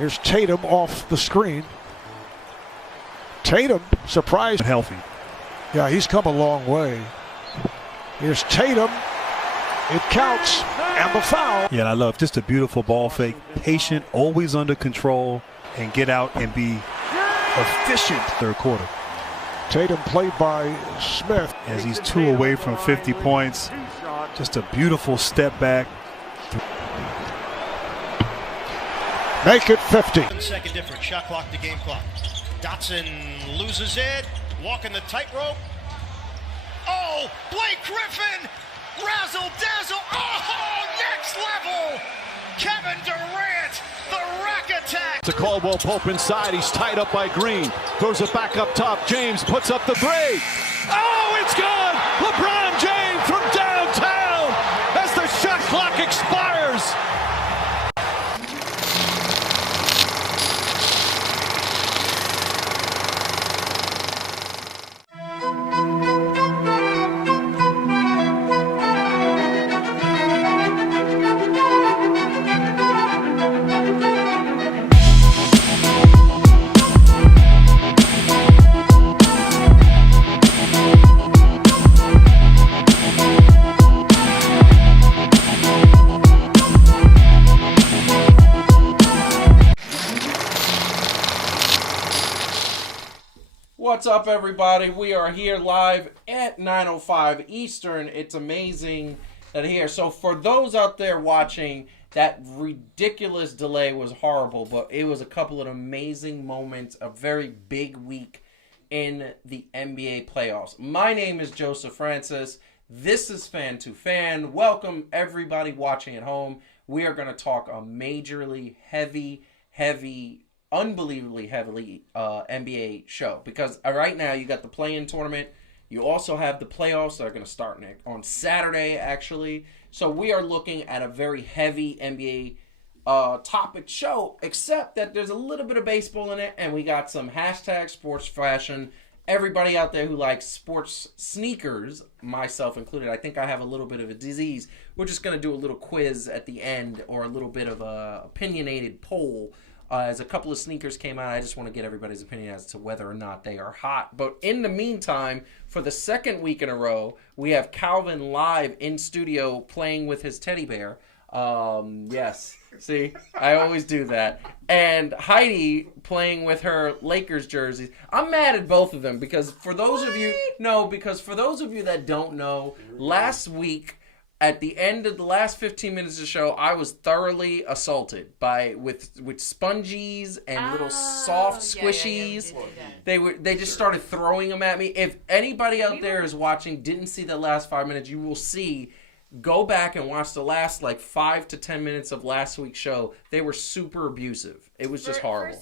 Here's Tatum off the screen. Tatum, surprised. Healthy. Yeah, he's come a long way. Here's Tatum. It counts. And the foul. Yeah, and I love just a beautiful ball fake. Patient, always under control, and get out and be efficient third quarter. Tatum played by Smith. As he's 2 away from 50 points. Just a beautiful step back. Make it 50. 1 second difference. Shot clock to game clock. Dotson loses it. Walking the tightrope. Oh, Blake Griffin! Razzle dazzle! Oh, next level! Kevin Durant, the rack attack! To Caldwell Pope inside. He's tied up by Green. Throws it back up top. James puts up the three. Oh, it's gone! LeBron James from downtown as the shot clock expires. What's up, everybody? We are here live at 9:05 Eastern. It's amazing that here. So for those out there watching, that ridiculous delay was horrible, but it was a couple of amazing moments, a very big week in the NBA playoffs. My name is Joseph Francis. This is Fan to Fan. Welcome, everybody watching at home. We are going to talk a majorly heavy, unbelievably heavily NBA show, because right now you got the play-in tournament. You also have the playoffs that are going to start on Saturday, actually. So we are looking at a very heavy NBA topic show, except that there's a little bit of baseball in it, and we got some hashtag sports fashion. Everybody out there who likes sports sneakers, myself included, I think I have a little bit of a disease. We're just going to do a little quiz at the end, or a little bit of a opinionated poll. As a couple of sneakers came out, I just want to get everybody's opinion as to whether or not they are hot. But in the meantime, for the second week in a row, we have Calvin live in studio playing with his teddy bear. Yes, see, I always do that. And Heidi playing with her Lakers jerseys. I'm mad at both of them because for those of you that don't know, last week, at the end of the last 15 minutes of the show, I was thoroughly assaulted with spongies and little soft squishies. They just started throwing them at me. If anybody out there is watching didn't see the last 5 minutes, you will see. Go back and watch the last 5 to 10 minutes of last week's show. They were super abusive. It was just horrible.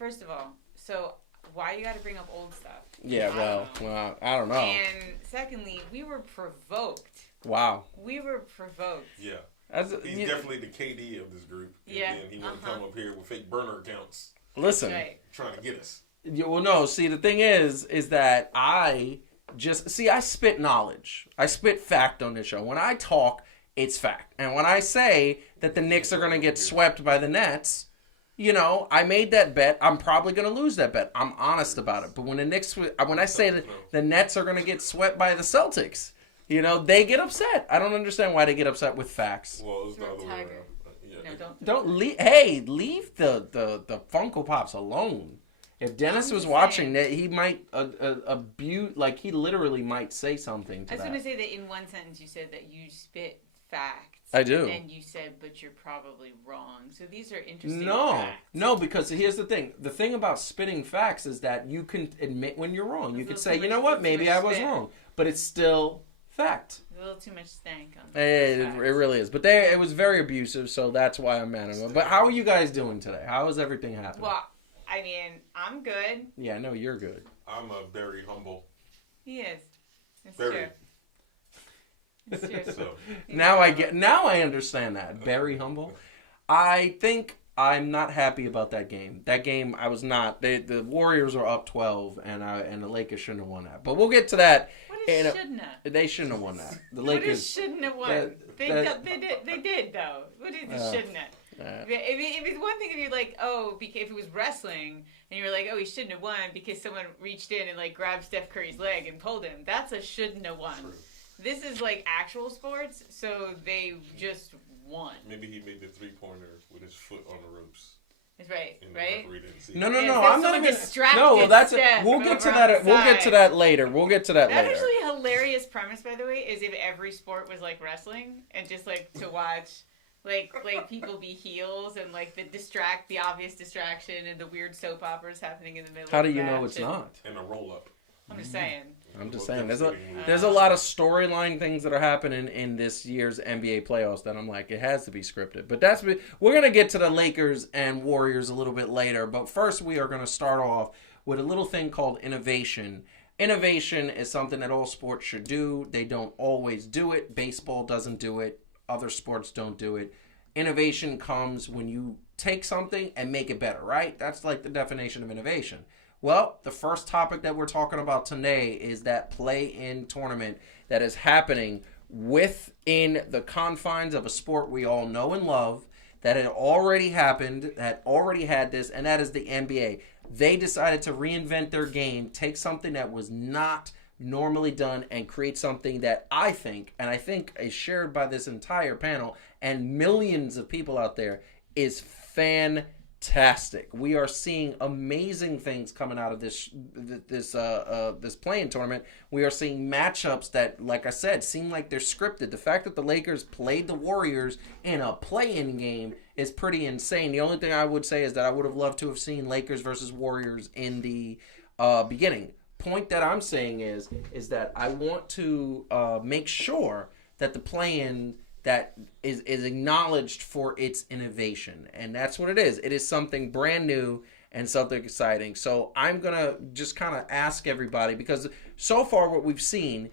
First of all, so why you got to bring up old stuff? Yeah, well, I don't know. And secondly, we were provoked. Wow. We were provoked. Yeah. He's definitely the KD of this group. And then he want to come up here with fake burner accounts. Listen. Right. Trying to get us. Well, no. See, the thing is that I spit knowledge. I spit fact on this show. When I talk, it's fact. And when I say that the Knicks are going to get swept by the Nets, I made that bet. I'm probably going to lose that bet. I'm honest about it. But when when I say that the Nets are going to get swept by the Celtics, they get upset. I don't understand why they get upset with facts. Well, it's the other way around. Yeah. No, don't leave. Hey, leave the Funko Pops alone. If Dennis was watching that, he might abuse. He literally might say something to that. I was going to say that in one sentence you said that you spit facts. I do. And you said, but you're probably wrong. So these are interesting facts. facts. No, because here's the thing. The thing about spitting facts is that you can admit when you're wrong. You could say, you know what, maybe I was wrong. But it's still fact. A little too much stank on it really is. But it was very abusive, so that's why I'm mad at them. But how are you guys doing today? How is everything happening? Well, I mean, I'm good. Yeah, I know you're good. I'm very humble. He is. It's very. true. It's true. So. Now I understand that. Very humble. I think I'm not happy about that game. That game, I was not. The Warriors were up 12, and the Lakers shouldn't have won that. But we'll get to that. What is shouldn't have? They shouldn't have won that. The Lakers Lakers shouldn't have won. They did though. What is shouldn't have? If it's one thing if you're like, oh, because if it was wrestling and you're like, oh, he shouldn't have won because someone reached in and like grabbed Steph Curry's leg and pulled him. That's a shouldn't have won. True. This is like actual sports, so they just won. Maybe he made the 3-pointer with his foot on the ropes. That's right, right? No. I'm not even. No, well, that's it. We'll get to that. We'll get to that later. That's actually a hilarious premise, by the way. Is if every sport was like wrestling and just like to watch, like people be heels and like the obvious distraction and the weird soap operas happening in the middle. How do you know it's not? And a roll up. I'm just saying. There's a lot of storyline things that are happening in this year's NBA playoffs that I'm like, it has to be scripted. But we're gonna get to the Lakers and Warriors a little bit later. But first, we are gonna start off with a little thing called innovation. Innovation is something that all sports should do. They don't always do it. Baseball doesn't do it. Other sports don't do it. Innovation comes when you take something and make it better, right? That's like the definition of innovation. Well, the first topic that we're talking about today is that play-in tournament that is happening within the confines of a sport we all know and love, that had already happened, that already had this, and that is the NBA. They decided to reinvent their game, take something that was not normally done, and create something that I think is shared by this entire panel and millions of people out there, is fantastic. We are seeing amazing things coming out of this play-in tournament. We are seeing matchups that, like I said, seem like they're scripted. The fact that the Lakers played the Warriors in a play-in game is pretty insane. The only thing I would say is that I would have loved to have seen Lakers versus Warriors in the beginning. Point that I'm saying is that I want to make sure that the play-in that is acknowledged for its innovation. And that's what it is. It is something brand new and something exciting. So I'm going to just kind of ask everybody, because so far what we've seen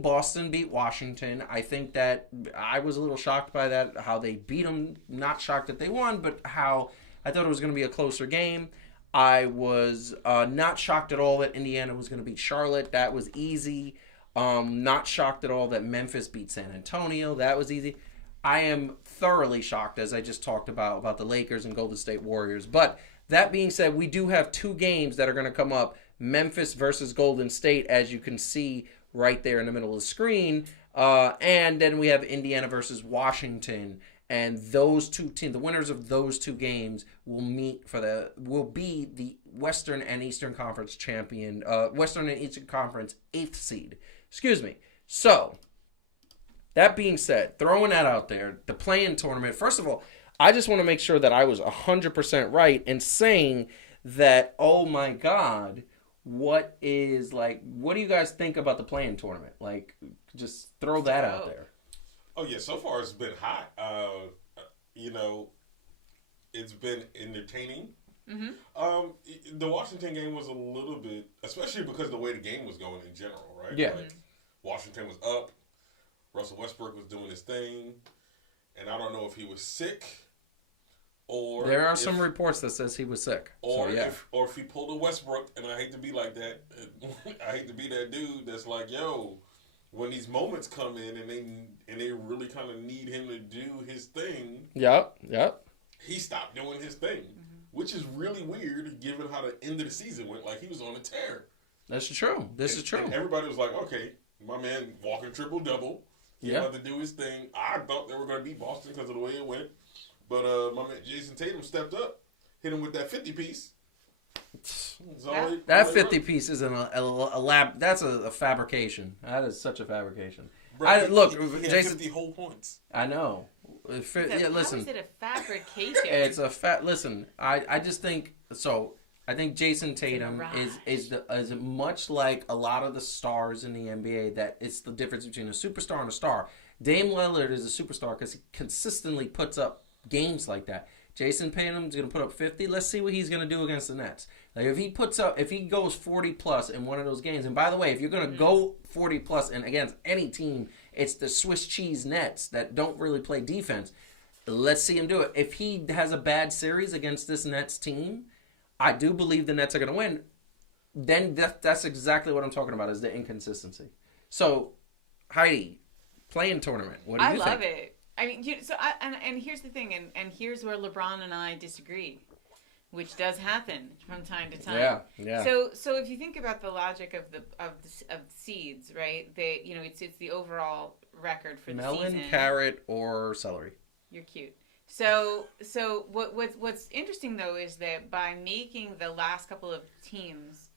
Boston beat Washington. I think that I was a little shocked by that, how they beat them. Not shocked that they won, but how I thought it was going to be a closer game. I was not shocked at all that Indiana was going to beat Charlotte. That was easy. Not shocked at all that Memphis beat San Antonio. That was easy. I am thoroughly shocked, as I just talked about the Lakers and Golden State Warriors. But that being said, we do have two games that are going to come up. Memphis versus Golden State, as you can see right there in the middle of the screen. And then we have Indiana versus Washington. And those two teams, the winners of those two games, will be the Western and Eastern Conference champion, Western and Eastern Conference 8th seed. Excuse me. So, that being said, throwing that out there, the play-in tournament, first of all, I just want to make sure that I was 100% right in saying that, oh my God, what do you guys think about the play-in tournament? Like, just throw that out there. Oh, yeah, so far it's been hot. It's been entertaining. Mm-hmm. The Washington game was a little bit, especially because of the way the game was going in general, right? Yeah. Like, Washington was up. Russell Westbrook was doing his thing. And I don't know if he was sick or... There are some reports that says he was sick. Or if he pulled a Westbrook, and I hate to be like that. I hate to be that dude that's like, yo... When these moments come in and they really kind of need him to do his thing. Yep. He stopped doing his thing, which is really weird given how the end of the season went. Like, he was on a tear. That's true. This is true. And everybody was like, okay, my man walking triple-double. He about to do his thing. I thought they were going to beat Boston because of the way it went. But my man Jason Tatum stepped up, hit him with that 50-piece. That 50 piece is that's a fabrication. That is such a fabrication. Bro, he Jason, 50 whole points. I know. Listen. How is it a fabrication? It's a listen. I just think so. I think Jason Tatum is much like a lot of the stars in the NBA. That it's the difference between a superstar and a star. Dame Lillard is a superstar because he consistently puts up games like that. Jason Tatum's going to put up 50. Let's see what he's going to do against the Nets. Like if he goes 40 plus in one of those games, and by the way, if you're going to go 40 plus and against any team, it's the Swiss cheese Nets that don't really play defense. Let's see him do it. If he has a bad series against this Nets team, I do believe the Nets are going to win. Then that's exactly what I'm talking about, is the inconsistency. So, Heidi, play-in tournament. What do you think? I love it. I mean, and here's the thing, and here's where LeBron and I disagree, which does happen from time to time. Yeah. So if you think about the logic of the seeds, right? It's the overall record for the season. Melon, carrot, or celery. You're cute. So what's interesting though is that by making the last couple of teams,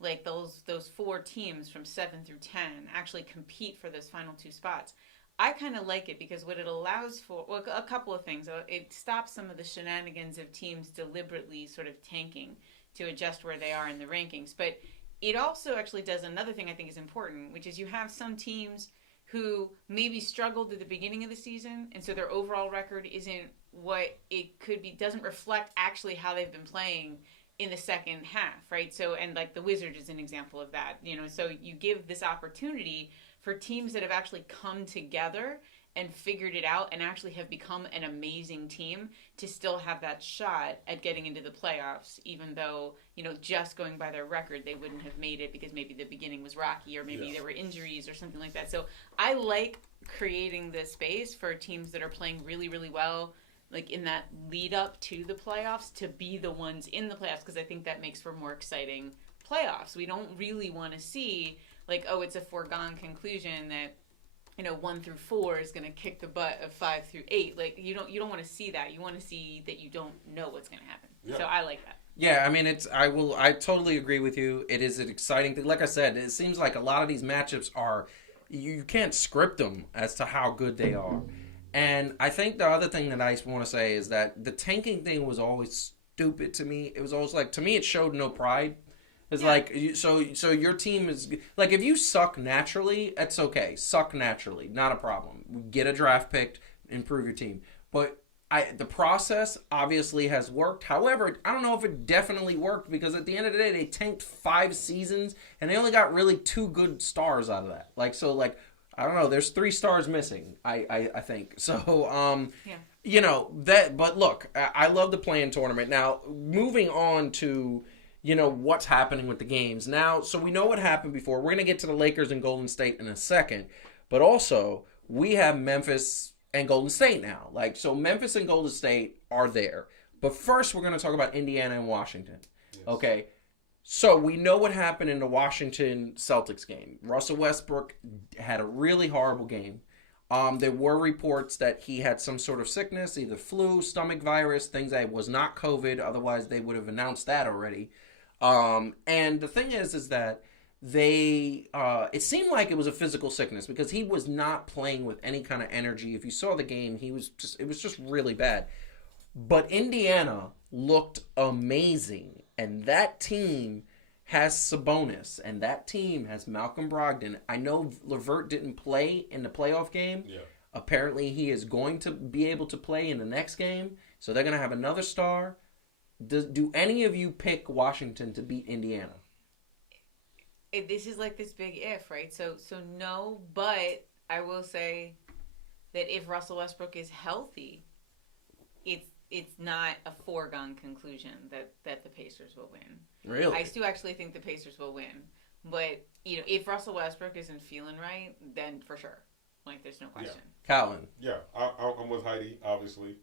like those 4 teams from 7 through 10, actually compete for those final 2 spots, I kind of like it because what it allows for, well, a couple of things. It stops some of the shenanigans of teams deliberately sort of tanking to adjust where they are in the rankings. But it also actually does another thing I think is important, which is you have some teams who maybe struggled at the beginning of the season, and so their overall record isn't what it could be, doesn't reflect actually how they've been playing in the second half, right? So, and like the Wizards is an example of that, so you give this opportunity for teams that have actually come together and figured it out and actually have become an amazing team to still have that shot at getting into the playoffs, even though, just going by their record, they wouldn't have made it because maybe the beginning was rocky or maybe there were injuries or something like that. So I like creating this space for teams that are playing really, really well, like in that lead up to the playoffs, to be the ones in the playoffs, because I think that makes for more exciting playoffs. We don't really want to see like, oh, it's a foregone conclusion that 1 through 4 is going to kick the butt of 5 through 8. Like you don't want to see that. You want to see that you don't know what's going to happen. Yeah. So I like that. Yeah, I mean, I totally agree with you. It is an exciting thing. Like I said, it seems like a lot of these matchups are, you can't script them as to how good they are. And I think the other thing that I want to say is that the tanking thing was always stupid to me. It was always like, to me, it showed no pride. It's like, so your team is, like, if you suck naturally, it's okay. Suck naturally, not a problem. Get a draft pick, improve your team. But the process obviously has worked. However, I don't know if it definitely worked, because at the end of the day, they tanked 5 seasons, and they only got really 2 good stars out of that. Like, so, like, I don't know, there's 3 stars missing, I think. So, but look, I love the play-in tournament. Now, moving on to what's happening with the games. Now, so we know what happened before. We're going to get to the Lakers and Golden State in a second. But also, we have Memphis and Golden State now. Like, so Memphis and Golden State are there. But first, we're going to talk about Indiana and Washington. Yes. Okay? So we know what happened in the Washington Celtics game. Russell Westbrook had a really horrible game. There were reports that he had some sort of sickness, either flu, stomach virus, things that was not COVID. Otherwise, they would have announced that already. And the thing is that it seemed like it was a physical sickness, because he was not playing with any kind of energy. If you saw the game, it was just really bad. But Indiana looked amazing, and that team has Sabonis, and that team has Malcolm Brogdon. I know LeVert didn't play in the playoff game. Yeah. Apparently, he is going to be able to play in the next game, so they're going to have another star. Do any of you pick Washington to beat Indiana? This is like this big if, right? So no, but I will say that if Russell Westbrook is healthy, it's not a foregone conclusion that the Pacers will win. Really? I do actually think the Pacers will win. But, if Russell Westbrook isn't feeling right, then for sure. Like, there's no question. Yeah. Colin? Yeah, I'm with Heidi, obviously.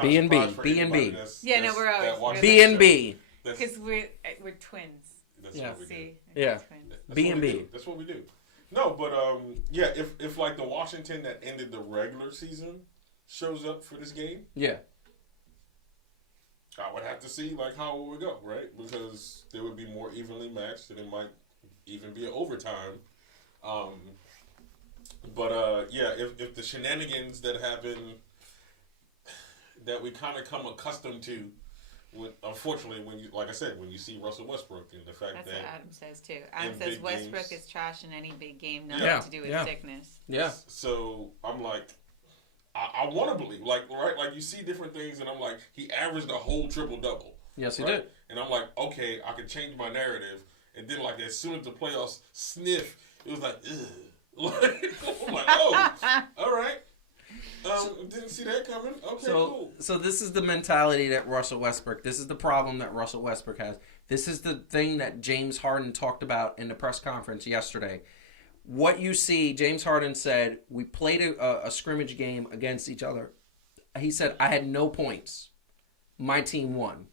B&B. Yeah, no, we're always B&B. Because we're twins. That's what we do. Yeah. B&B. That's what we do. No, but, if like the Washington that ended the regular season shows up for this game, yeah, I would have to see like how it would go, right? Because they would be more evenly matched, and it might even be an overtime. If the shenanigans that happen, that we kind of come accustomed to, unfortunately, when you see Russell Westbrook, and the fact that's that what Adam says too. Adam says Westbrook is trash in any big game, nothing to do with sickness. Yeah. So I'm like, I want to believe, like you see different things, and I'm like, he averaged a whole triple-double. Yes, he did. And I'm like, okay, I can change my narrative. And then, like, as soon as the playoffs sniff, it was like, ugh. I'm like, oh, all right. Didn't see that coming. Okay, cool. So this is the mentality that Russell Westbrook, this is the problem that Russell Westbrook has. This is the thing that James Harden talked about in the press conference yesterday. what you see, James Harden said, we played a scrimmage game against each other. He said, I had no points. My team won.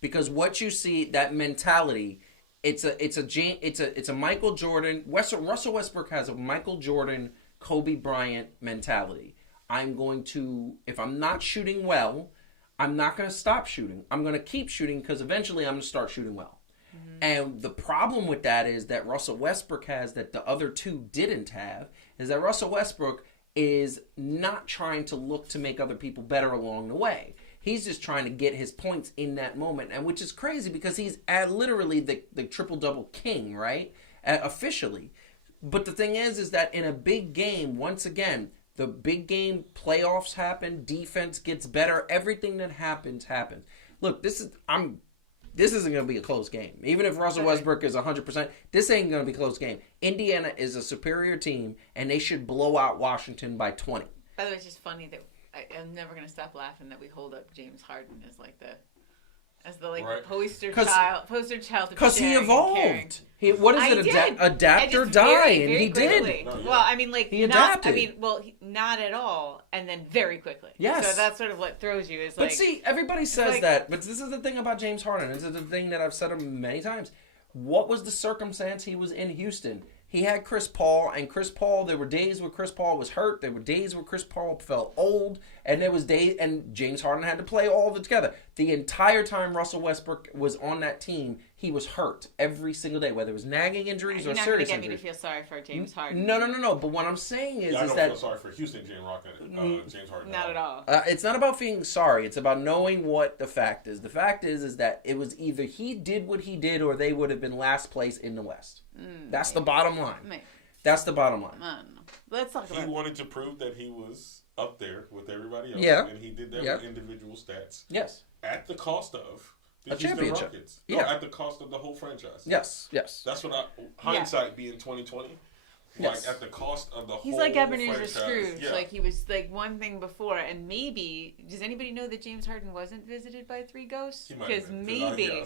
Because what you see, that mentality, it's a Michael Jordan. Russell Westbrook has a Michael Jordan, Kobe Bryant mentality. I'm going to, if I'm not shooting well, I'm not going to stop shooting. I'm going to keep shooting because eventually I'm going to start shooting well. And the problem with that is that Russell Westbrook has that the other two didn't have, is that Russell Westbrook is not trying to look to make other people better along the way. He's just trying to get his points in that moment, and which is crazy because he's literally the triple-double king, right? Officially. But the thing is that in a big game, once again, the big game playoffs happen, defense gets better, everything that happens. Look, this isn't going to be a close game. Even if Russell Westbrook is 100%, this ain't going to be a close game. Indiana is a superior team, and they should blow out Washington by 20. By the way, it's just funny that I'm never going to stop laughing that we hold up James Harden as the Right. poster child. Because he evolved. Adapt or die, very, and very he quickly. did. Well, I mean, he adapted. Not at all, and then very quickly. Yes. So that's sort of what throws you. Is But see, everybody says that. But this is the thing about James Harden. This is the thing that I've said many times. What was the circumstance he was in Houston? He had Chris Paul, and there were days where Chris Paul was hurt. There were days where Chris Paul felt old, and there was days, and James Harden had to play all of it together. The entire time Russell Westbrook was on that team, he was hurt every single day, whether it was nagging injuries or serious injuries. You're not going to get me to feel sorry for James Harden. No. But what I'm saying is, I don't that feel sorry for Houston, James Harden. Not at all. It's not about feeling sorry. It's about knowing what the fact is. The fact is that it was either he did what he did, or they would have been last place in the West. That's the bottom line. That's the bottom line. I don't know. Let's talk about He wanted to prove that he was up there with everybody else. Yeah. And he did that with individual stats. Yes. At the cost of the A Houston championship. Rockets. Yeah. No, at the cost of the whole franchise. Yes. That's what hindsight being 2020. Yes. Like at the cost of the whole He's like Ebenezer franchise. Scrooge. Yeah. Like he was like one thing before, and maybe does anybody know that James Harden wasn't visited by three ghosts? He might Because have been, maybe,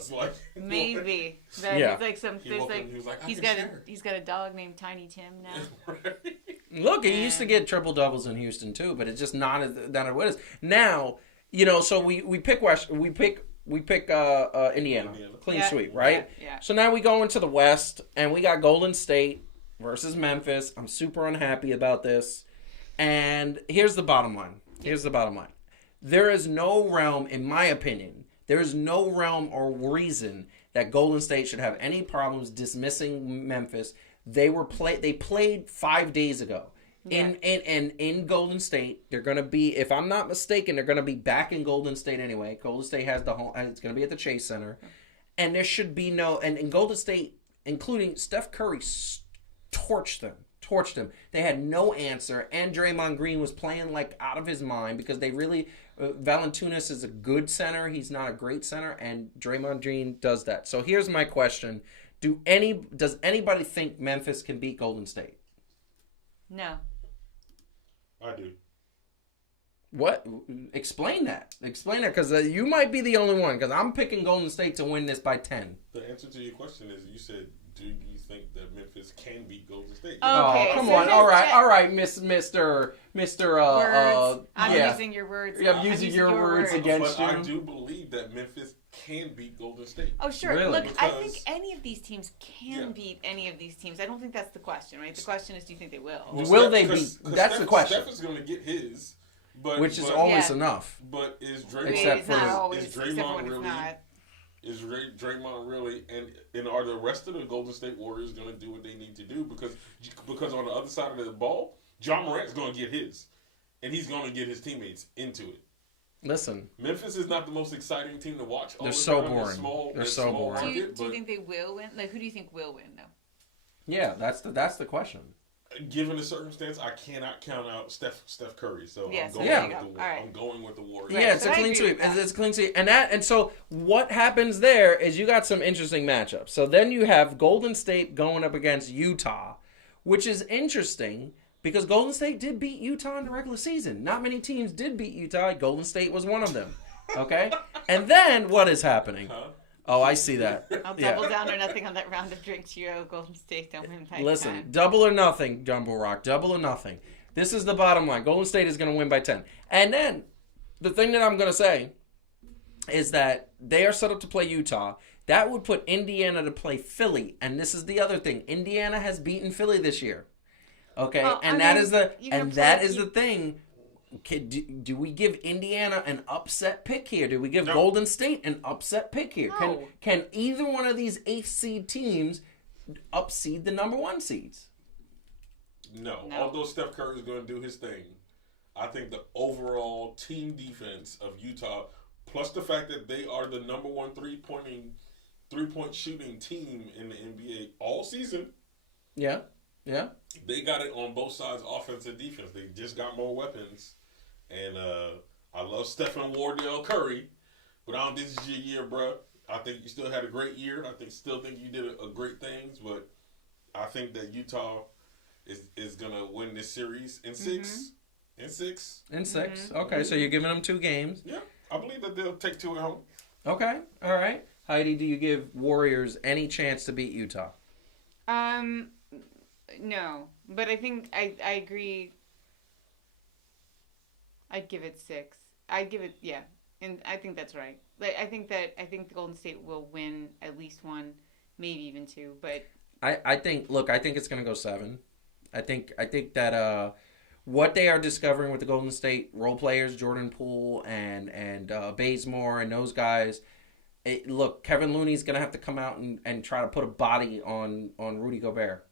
maybe that Yeah. he's like some. He There's woke up like and he was like, I he's can got share. he's got a dog named Tiny Tim now. Look, he used to get triple doubles in Houston too, but it's just not what it is now. So we pick Indiana, clean sweep, right? Yeah. So now we go into the West, and we got Golden State versus Memphis. I'm super unhappy about this, and here's the bottom line. There is no realm, in my opinion, there is no realm or reason that Golden State should have any problems dismissing Memphis. They played 5 days ago. Yeah. In Golden State, they're going to be, if I'm not mistaken, they're going to be back in Golden State anyway. Golden State has the home, it's going to be at the Chase Center. And there should be no, and in Golden State, including Steph Curry, torched them. They had no answer, and Draymond Green was playing like out of his mind because they really, Valanciunas is a good center. He's not a great center, and Draymond Green does that. So here's my question. Does anybody think Memphis can beat Golden State? No. I do. What? Explain that, because you might be the only one, because I'm picking Golden State to win this by 10. The answer to your question is, you said, do you think that Memphis can beat Golden State? Okay, oh, come on. All right, Mr. Words. I'm using your words. Yeah, I'm using your words against you. But I do believe that Memphis can beat Golden State. Oh, sure. Really? Look, I think any of these teams can beat any of these teams. I don't think that's the question, right? The question is, do you think they will? Well, Will they beat? That's the question. Steph is going to get his. Which is always enough. But is Except Draymond really, and are the rest of the Golden State Warriors going to do what they need to do? Because on the other side of the ball, John Morant's going to get his, and he's going to get his teammates into it. Listen, Memphis is not the most exciting team to watch. They're so boring. They're so boring. Market, do you think they will win? Like, who do you think will win, though? Yeah, that's the question. Given the circumstance, I cannot count out Steph Curry, so I'm going with the Warriors. Yeah, it's a clean sweep. It's a clean sweep, and so what happens there is you got some interesting matchups. So then you have Golden State going up against Utah, which is interesting because Golden State did beat Utah in the regular season. Not many teams did beat Utah. Golden State was one of them. Okay, and then what is happening? Oh, I see that. I'll double down or nothing on that round of drink chiro. Golden State don't win by 10. Double or nothing, Jumbo Rock. Double or nothing. This is the bottom line. Golden State is going to win by 10. And then the thing that I'm going to say is that they are set up to play Utah. That would put Indiana to play Philly. And this is the other thing. Indiana has beaten Philly this year. Okay? Well, that is the thing. Do we give Indiana an upset pick here? Do we give Golden State an upset pick here? No. Can either one of these 8th seed teams upseed the number 1 seeds? No. Although Steph Curry is going to do his thing, I think the overall team defense of Utah, plus the fact that they are the number 1 3-point shooting team in the NBA all season. Yeah. They got it on both sides, offense and defense. They just got more weapons. And I love Stephen Wardell Curry, but I don't think this is your year, bro. I think you still had a great year. I still think you did a great things, but I think that Utah is going to win this series in 6. In 6. Okay, so you're giving them 2 games. Yeah, I believe that they'll take 2 at home. Okay, all right. Heidi, do you give Warriors any chance to beat Utah? No, but I think I agree. I'd give it 6. I'd give it, yeah, and I think that's right. Like I think the Golden State will win at least 1, maybe even 2. But I think it's gonna go 7. I think that what they are discovering with the Golden State role players, Jordan Poole and Bazemore and those guys. Kevin Looney's gonna have to come out and try to put a body on Rudy Gobert.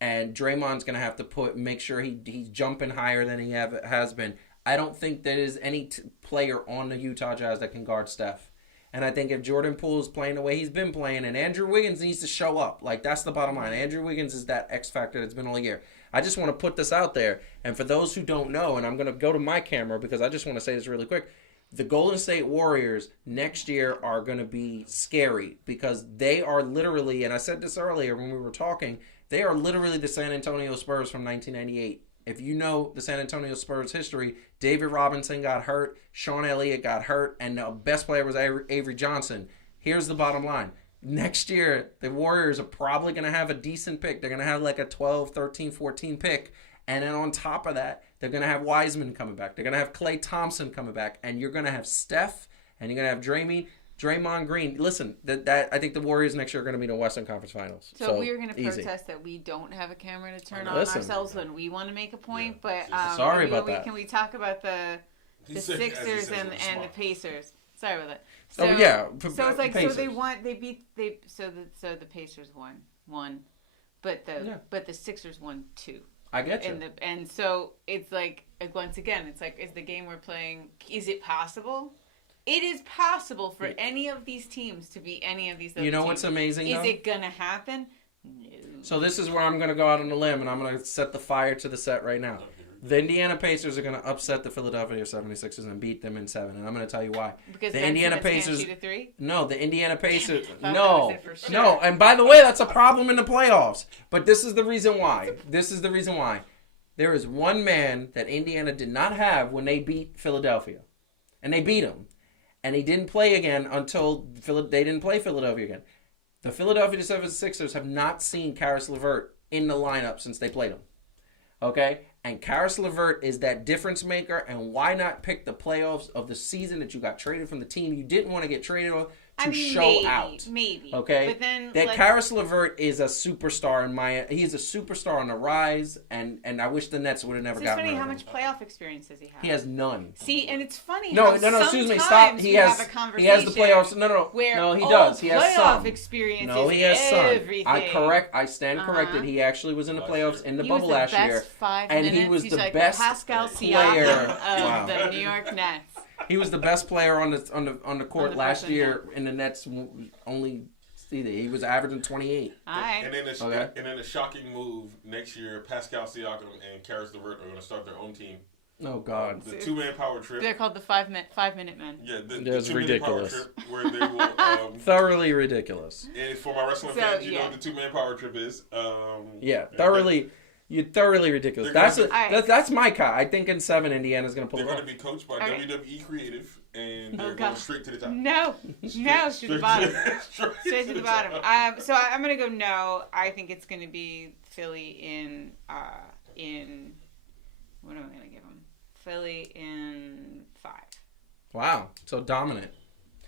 And Draymond's going to have to make sure he's jumping higher than he has been. I don't think there is any player on the Utah Jazz that can guard Steph. And I think if Jordan Poole is playing the way he's been playing, and Andrew Wiggins needs to show up. Like, that's the bottom line. Andrew Wiggins is that X factor that's been all year. I just want to put this out there. And for those who don't know, and I'm going to go to my camera because I just want to say this really quick. The Golden State Warriors next year are going to be scary because they are literally, and I said this earlier when we were talking, they are literally the San Antonio Spurs from 1998. If you know the San Antonio Spurs history, David Robinson got hurt, Sean Elliott got hurt, and the best player was Avery Johnson. Here's the bottom line. Next year, the Warriors are probably going to have a decent pick. They're going to have like a 12, 13, 14 pick. And then on top of that, they're going to have Wiseman coming back. They're going to have Klay Thompson coming back. And you're going to have Steph, and you're going to have Draymond Green. Listen, that I think the Warriors next year are going to be in the Western Conference Finals. So we're going to protest that we don't have a camera to turn on ourselves when we want to make a point. Yeah. But sorry about that. Can we talk about the Sixers and the Pacers? Sorry about that. So, so it's like Pacers. So the Pacers won, but the Sixers won 2. I get you. And so it's like once again, it's like, is the game we're playing? Is it possible? It is possible for any of these teams to be any of these other teams. What's amazing, Is it going to happen? No. So this is where I'm going to go out on a limb, and I'm going to set the fire to the set right now. The Indiana Pacers are going to upset the Philadelphia 76ers and beat them in 7, and I'm going to tell you why. Because the Indiana Pacers shoot a 3? No, the Indiana Pacers no. And by the way, that's a problem in the playoffs. But this is the reason why. There is one man that Indiana did not have when they beat Philadelphia. And they beat him. And he didn't play again until they didn't play Philadelphia again. The Philadelphia 76ers have not seen Karis LeVert in the lineup since they played him. Okay? And Karis LeVert is that difference maker, and why not pick the playoffs of the season that you got traded from the team you didn't want to get traded on to show out? Maybe. Okay? But then Karis LeVert is a superstar he's a superstar on the rise, and I wish the Nets would have never gotten rid of him. How much playoff experience does he have? He has none. See, and it's funny No, excuse me, stop. He has the playoffs. No, he does. He has some. Experience no, he has everything. some. I stand corrected. He actually was in the playoffs in the bubble last year. And he was the best Pascal player of the New York Nets. He was the best player on the court last year in the Nets. Only he was averaging 28. All right. And then a shocking move next year. Pascal Siakam and Karis LeVert are going to start their own team. Oh God! The 2-man power trip. They're called the 5-minute men. Yeah, the that's 2-minute ridiculous. Power trip where they will thoroughly ridiculous. And for my wrestling fans, you know what the 2-man power trip is. Thoroughly. You're thoroughly ridiculous. That's my cut. I think in 7, Indiana's going to pull it off. They're going to be coached by WWE Creative. and they're going straight to the top. No, to the bottom. Straight to the bottom. So I'm gonna go no. I think it's gonna be Philly in what am I gonna give them? Philly in 5. Wow, so dominant.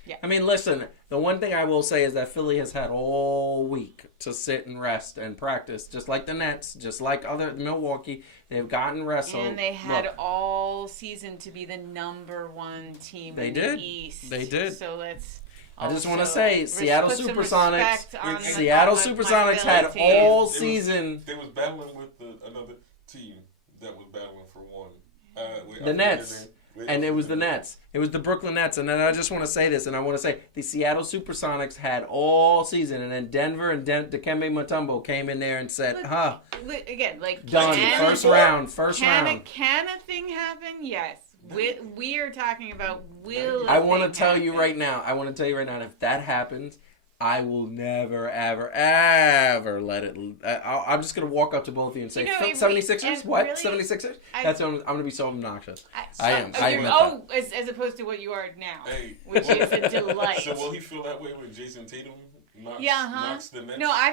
Yeah. I mean, listen, the one thing I will say is that Philly has had all week to sit and rest and practice, just like the Nets, just like other Milwaukee. They've gotten rest. And they had all season to be the number 1 team in the East. They did. So let's. I just want to say, Seattle Supersonics had They all season. They was battling with another team that was battling for one. The Nets. And it was the Nets. It was the Brooklyn Nets. And then I just want to say this, and I want to say the Seattle Supersonics had all season, and then Denver and Dikembe Mutombo came in there and said, again, like done. First round. Can a thing happen? Yes. We are talking about will. I want to tell you right now. If that happens, I will never, ever, ever let it. I'm just going to walk up to both of you and say, 76ers? What? Really, 76ers? I'm going to be so obnoxious. I am. As opposed to what you are now, which is a delight. So will he feel that way when Jason Tatum knocks the Nets? No, I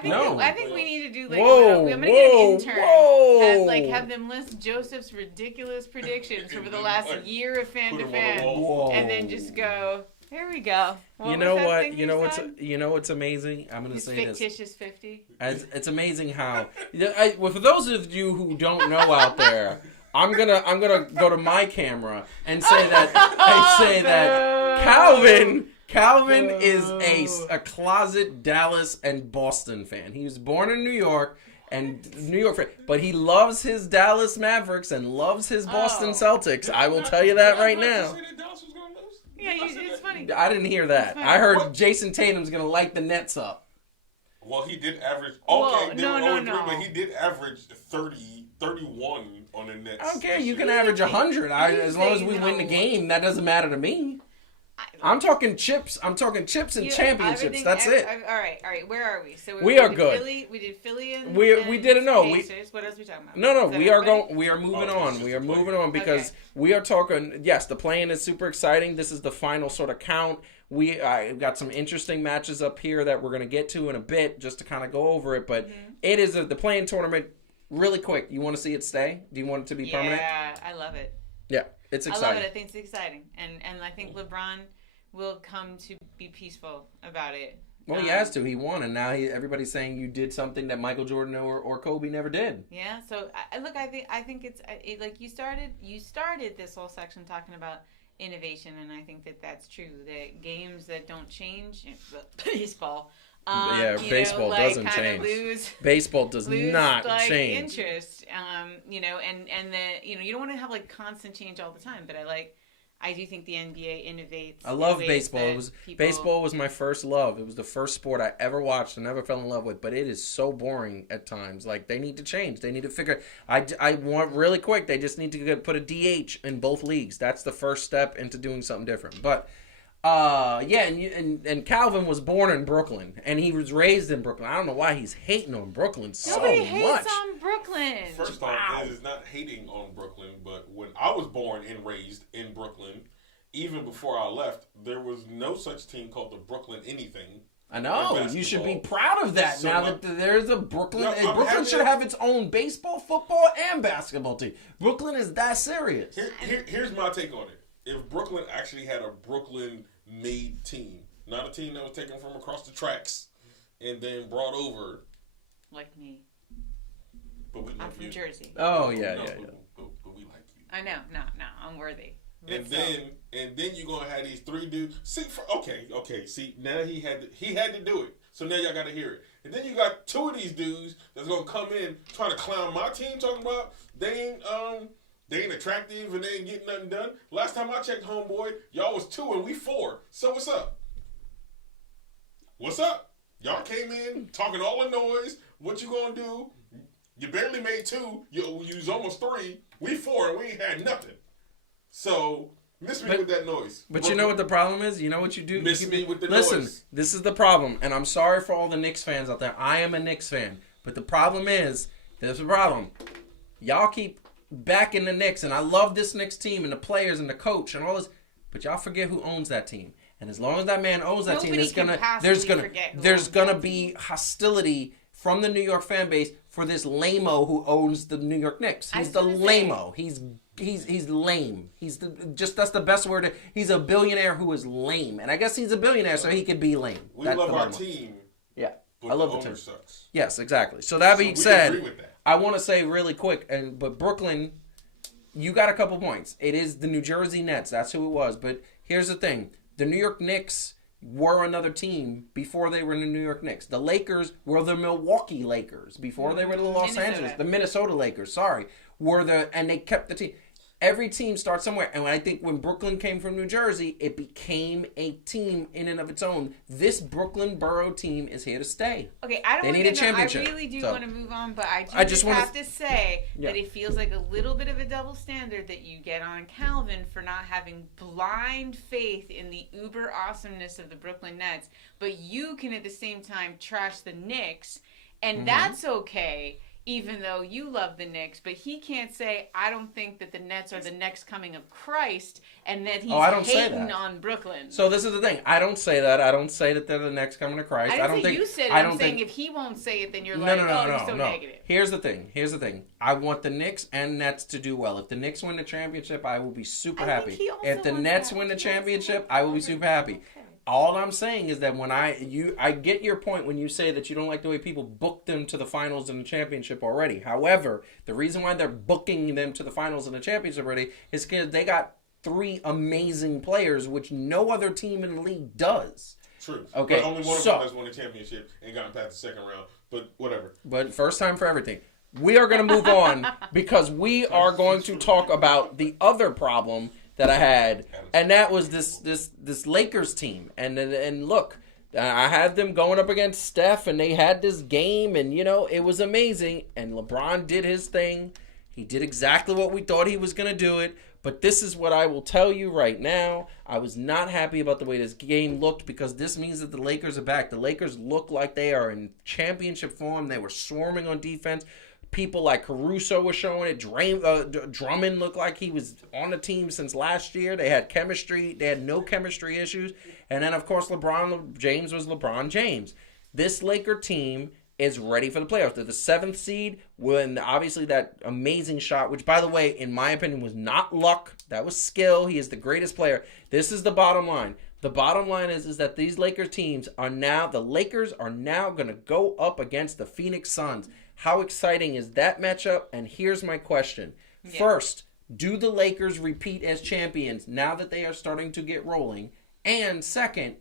think we need to do, like, I'm going to get an intern. Have them list Joseph's ridiculous predictions over the last year of fan to fan. And then just go... There we go. You know what? You know what's amazing? I'm gonna say this. Fictitious 50. It's amazing how. For those of you who don't know out there, I'm gonna go to my camera and say that Calvin is a closet Dallas and Boston fan. He was born in New York. And New York fan, but he loves his Dallas Mavericks and loves his Boston Celtics. I will tell you that right now. Yeah, it's funny. I didn't hear that. I heard Jason Tatum's going to light the Nets up. Well, he did average... No. But he did average 31 on the Nets. I don't care. You can average 100. As long as we win the game, that doesn't matter to me. I'm talking chips. I'm talking chips and championships. That's it. All right. Where are we? So we are good. We did Philly and we didn't know. What else are we talking about? No. We are going. We are moving on. We are moving on because we are talking. Yes, the play-in is super exciting. This is the final sort of count. We got some interesting matches up here that we're going to get to in a bit, just to kind of go over it. But it is the play-in tournament. Really quick. You want to see it stay? Do you want it to be permanent? Yeah, I love it. Yeah, it's exciting. I love it. I think it's exciting, and I think LeBron will come to be peaceful about it. Well, he has to. He won, and now everybody's saying you did something that Michael Jordan or Kobe never did. Yeah. So look, I think it's like you started this whole section talking about innovation, and I think that's true. That games that don't change, baseball. Baseball doesn't change. Baseball does not change. Interest, and you don't want to have like constant change all the time. But I do think the NBA innovates. I love baseball. Baseball was my first love. It was the first sport I ever watched and never fell in love with. But it is so boring at times. Like, they need to change. They need to figure. I want really quick. They just need to put a DH in both leagues. That's the first step into doing something different. But and Calvin was born in Brooklyn and he was raised in Brooklyn. I don't know why he's hating on Brooklyn so much. Nobody hates on Brooklyn. First off, it is not hating on Brooklyn, but when I was born and raised in Brooklyn, even before I left, there was no such team called the Brooklyn anything. I know. You should be proud of that now that there's a Brooklyn. Brooklyn should have its own baseball, football, and basketball team. Brooklyn is that serious. Here's my take on it. If Brooklyn actually had a Brooklyn-made team, not a team that was taken from across the tracks and then brought over. Like me. But we I'm from Jersey. Oh, yeah. But we like you. I know. No, I'm worthy. And then you're gonna have these 3 dudes. See, okay. See, now he had to do it. So now y'all gotta hear it. And then you got 2 of these dudes that's gonna come in trying to clown my team, talking about they ain't attractive and they ain't getting nothing done. Last time I checked, homeboy, y'all was 2 and we 4. So what's up? What's up? Y'all came in talking all the noise. What you gonna do? You barely made 2. You was almost 3. We 4 and we ain't had nothing. So miss me with that noise. But you know what the problem is? You know what you do? Miss me with the noise. Listen, this is the problem, and I'm sorry for all the Knicks fans out there. I am a Knicks fan, but the problem is, there's a problem. Y'all keep backing the Knicks, and I love this Knicks team and the players and the coach and all this. But y'all forget who owns that team. And as long as that man owns that team, there's gonna be hostility from the New York fan base for this lame-o who owns the New York Knicks. He's the lame-o. He's lame. That's the best word. He's a billionaire who is lame. And I guess he's a billionaire, so he could be lame. We love our team. Yeah. But I love the the team. sucks. Yes, exactly. So that being said, agree with that. I want to say really quick, but Brooklyn, you got a couple points. It is the New Jersey Nets. That's who it was. But here's the thing. The New York Knicks were another team before they were the New York Knicks. The Lakers were the Milwaukee Lakers before they were the Los Angeles. The Minnesota Lakers, and they kept the team. Every team starts somewhere. And I think when Brooklyn came from New Jersey, it became a team in and of its own. This Brooklyn borough team is here to stay. Okay, I don't need a championship. I really do want to move on, but I just have to say that it feels like a little bit of a double standard that you get on Calvin for not having blind faith in the uber awesomeness of the Brooklyn Nets, but you can at the same time trash the Knicks, and that's okay. Even though you love the Knicks, but he can't say, I don't think that the Nets are the next coming of Christ, and that he's hating on Brooklyn. So this is the thing. I don't say that. I don't say that they're the next coming of Christ. I don't think you said it. I'm saying if he won't say it, then you're you're so negative. Here's the thing. I want the Knicks and Nets to do well. If the Knicks win the championship, I will be super happy. If the Nets win the championship, I will be super happy. Okay. All I'm saying is that when I get your point when you say that you don't like the way people book them to the finals and the championship already. However, the reason why they're booking them to the finals and the championship already is because they got 3 amazing players, which no other team in the league does. True. Okay. But only one of them has won the championship and gotten past the second round. But whatever. But first time for everything. We are going to move on because we are going to talk about the other problem that I had, and that was this Lakers team. And look, I had them going up against Steph, and they had this game, and it was amazing. And LeBron did his thing. He did exactly what we thought he was going to do it. But this is what I will tell you right now. I was not happy about the way this game looked because this means that the Lakers are back. The Lakers look like they are in championship form. They were swarming on defense. People like Caruso were showing it. Drummond looked like he was on the team since last year. They had chemistry. They had no chemistry issues. And then, of course, LeBron James was LeBron James. This Laker team is ready for the playoffs. They're the 7th seed. When obviously that amazing shot, which, by the way, in my opinion, was not luck. That was skill. He is the greatest player. This is the bottom line. The bottom line is that these Lakers teams are now, the Lakers are now going to go up against the Phoenix Suns. How exciting is that matchup? And here's my question. Yeah. First, do the Lakers repeat as champions now that they are starting to get rolling? And second,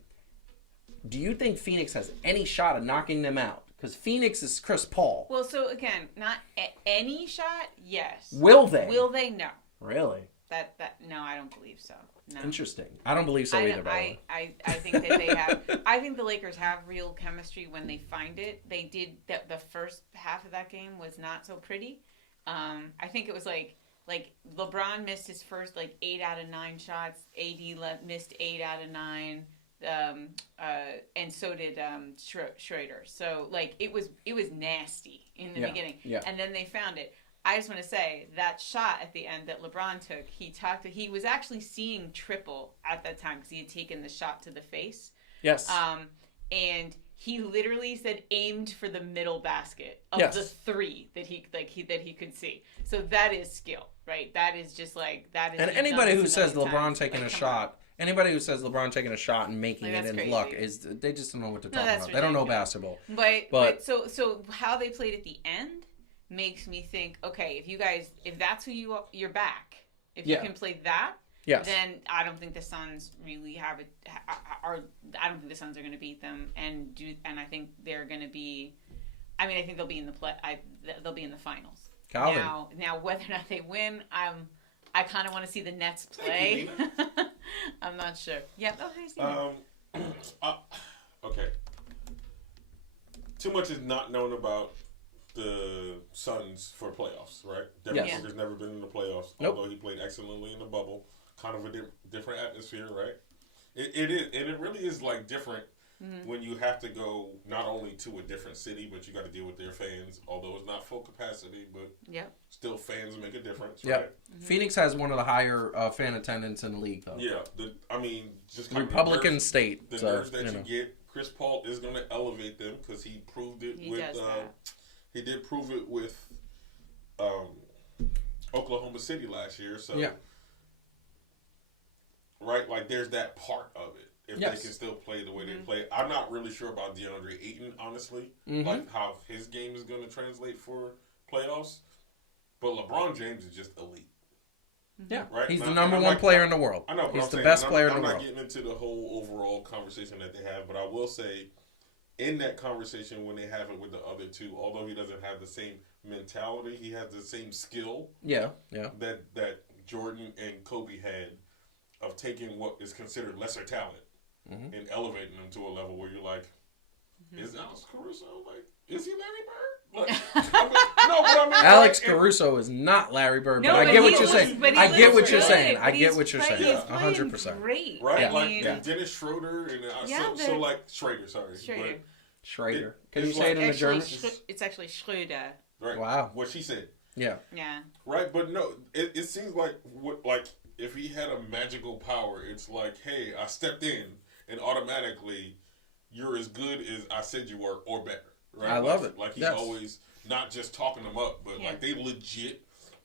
do you think Phoenix has any shot of knocking them out? Because Phoenix is Chris Paul. Well, so again, not any shot, yes. Will they? Will they? No. Really? No, I don't believe so. No. Interesting. I don't believe so either, by the way. I think that they have. I think the Lakers have real chemistry when they find it. They did. The first half of that game was not so pretty. I think it was like LeBron missed his first 8 out of 9 shots. AD missed 8 out of 9. And so did Schroeder. So it was nasty in the beginning. Yeah. And then they found it. I just want to say that shot at the end that LeBron took, he was actually seeing triple at that time because he had taken the shot to the face. Yes. And he literally said aimed for the middle basket of the 3 that he could see. So that is skill, right? That is just that is. And anybody who says LeBron taking a shot. Anybody who says LeBron taking a shot and making it in luck they just don't know what to talk about. Ridiculous. They don't know basketball. But so how they played at the end makes me think, okay, if that's who you're back, if you can play that, then I don't think the Suns really have it. I don't think the Suns are going to beat them, and I think they're going to be. I mean, I think they'll be in they'll be in the finals. Calvin. Now whether or not they win, I kind of want to see the Nets play. I'm not sure. Yeah. Okay. Too much is not known about the Suns for playoffs, right? Devin Booker's never been in the playoffs, although he played excellently in the bubble. Kind of a different atmosphere, right? It is, and it really is different when you have to go not only to a different city, but you got to deal with their fans. Although it's not full capacity, but still fans make a difference. Yeah, right? Phoenix has one of the higher fan attendance in the league, though. Yeah, just Republican nerves, state. The nerves that you get. Chris Paul is going to elevate them because he proved it he did prove it with Oklahoma City last year. So right, like there's that part of it. If they can still play the way they play. I'm not really sure about DeAndre Ayton, honestly. Like how his game is going to translate for playoffs. But LeBron James is just elite. Yeah, right. He's the number one player in the world. I know, but he's the best player in the world. I'm world. not getting into the whole overall conversation that they have, but I will say, in that conversation when they have it with the other two, although he doesn't have the same mentality, he has the same skill. Yeah. That Jordan and Kobe had of taking what is considered lesser talent and elevating them to a level where you're like, is Alex Caruso like? Is he Larry Bird? Like, Alex Caruso is not Larry Bird, but I get what you're saying. I get what you're saying. 100%. Great. Right? I mean, Dennis Schroeder and Schrader, sorry. Schrader. Can you say it in the German? It's actually Schröder. Right. Wow. What she said. Yeah. Right, but no, it seems like if he had a magical power, it's like, hey, I stepped in and automatically you're as good as I said you were or better. Right? I love it. Like he's always not just talking them up, but like they legit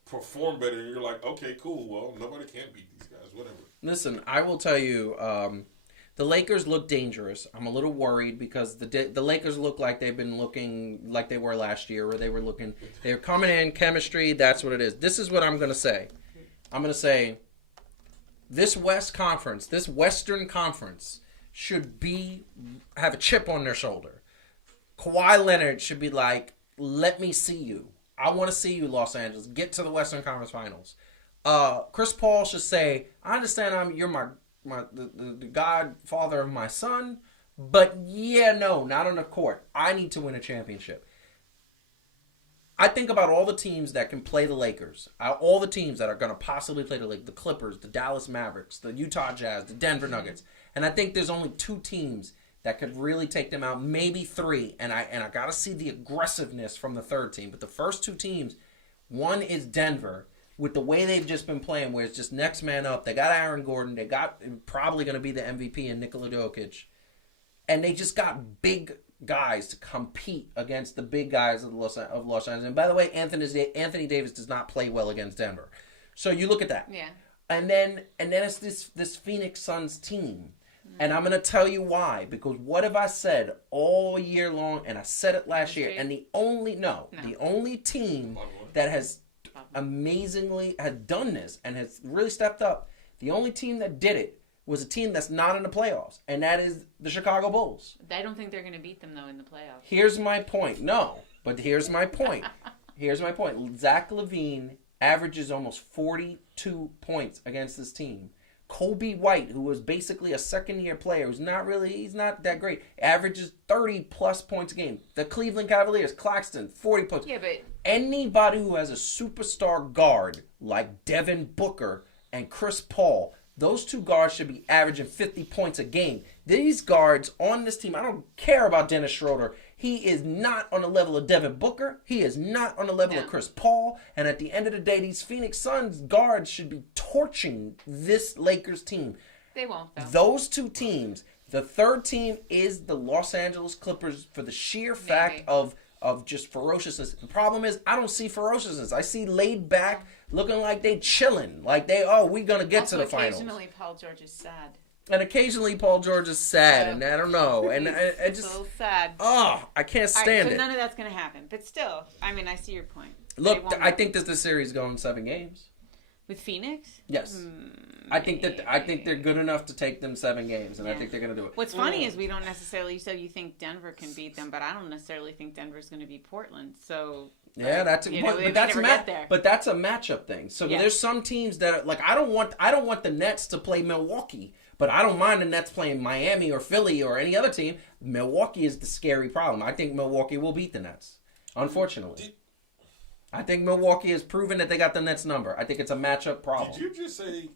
perform better, and you're like, okay, cool. Well, nobody can beat these guys. Whatever. Listen, I will tell you, the Lakers look dangerous. I'm a little worried because the Lakers look like they've been looking like they were last year, where they were coming in chemistry. That's what it is. This is what I'm going to say. I'm going to say this Western Conference should have a chip on their shoulder. Kawhi Leonard should be like, let me see you. I want to see you, Los Angeles. Get to the Western Conference Finals. Chris Paul should say, I understand you're the godfather of my son, but not on the court. I need to win a championship. I think about all the teams that can play the Lakers, all the teams that are going to possibly play the Clippers, the Dallas Mavericks, the Utah Jazz, the Denver Nuggets, and I think there's only 2 teams that could really take them out, maybe 3, and I got to see the aggressiveness from the third team. But the first 2 teams, one is Denver, with the way they've just been playing, where it's just next man up. They got Aaron Gordon. They got probably going to be the MVP in Nikola Jokic. And they just got big guys to compete against the big guys of Los Angeles. And by the way, Anthony Davis does not play well against Denver. So you look at that. Yeah. And then it's this Phoenix Suns team. And I'm going to tell you why. Because what have I said all year long, and I said it last year, and the only team that has amazingly had done this and has really stepped up, the only team that did it was a team that's not in the playoffs, and that is the Chicago Bulls. I don't think they're going to beat them, though, in the playoffs. Here's my point. No, but here's my point. Zach LaVine averages almost 42 points against this team. Kobe White, who was basically a second-year player, he's not that great, averages 30-plus points a game. The Cleveland Cavaliers, Claxton, 40 points. Yeah, but anybody who has a superstar guard like Devin Booker and Chris Paul, those 2 guards should be averaging 50 points a game. These guards on this team, I don't care about Dennis Schroeder. He is not on the level of Devin Booker. He is not on the level of Chris Paul. And at the end of the day, these Phoenix Suns guards should be torching this Lakers team. They won't, though. Those 2 teams. The third team is the Los Angeles Clippers for the sheer fact of just ferociousness. The problem is I don't see ferociousness. I see laid back, looking like they chilling. Like we're going to get to the finals. Occasionally Paul George is sad. And occasionally Paul George is sad, and I don't know. And I just so sad. Oh, I can't stand it. None of that's going to happen. But still, I mean, I see your point. Look, I think that the series is going 7 games. With Phoenix? Yes. I think they're good enough to take them 7 games, and I think they're going to do it. What's funny is we don't necessarily. So you think Denver can beat them, but I don't necessarily think Denver's going to beat Portland. So yeah, that's but that's a matchup thing. So there's some teams that are, like I don't want the Nets to play Milwaukee, but I don't mind the Nets playing Miami or Philly or any other team. Milwaukee is the scary problem. I think Milwaukee will beat the Nets, unfortunately. I think Milwaukee has proven that they got the Nets number. I think it's a matchup problem. Did you just say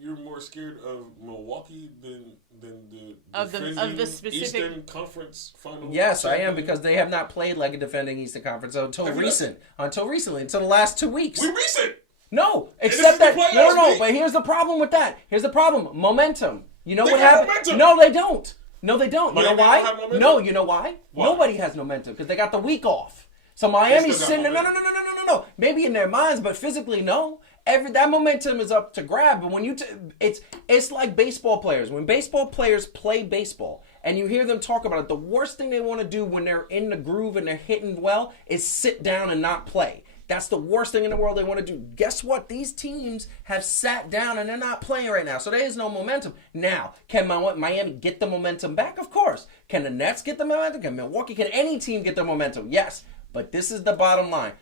you're more scared of Milwaukee than the of the specific Eastern Conference final? Yes, I am, champion? because they have not played like a defending Eastern Conference until recently, until the last 2 weeks. We recent. No, this except is the that playoffs no. week. But here's the problem with that. Here's the problem. Momentum. You know They what got happened? momentum. No, they don't. No, they don't. You know Miami don't why? have momentum? No, you know why? Why? Nobody has momentum because they got the week off. So Miami's still got sitting there. No. momentum. Maybe in their minds, but physically, no. That momentum is up to grab. But when you, it's like baseball players. When baseball players play baseball, and you hear them talk about it, the worst thing they want to do when they're in the groove and they're hitting well is sit down and not play. That's the worst thing in the world they want to do. Guess what? These teams have sat down and they're not playing right now. So there is no momentum. Now, can Miami get the momentum back? Of course. Can the Nets get the momentum? Can Milwaukee? Can any team get the momentum? Yes. But this is the bottom line.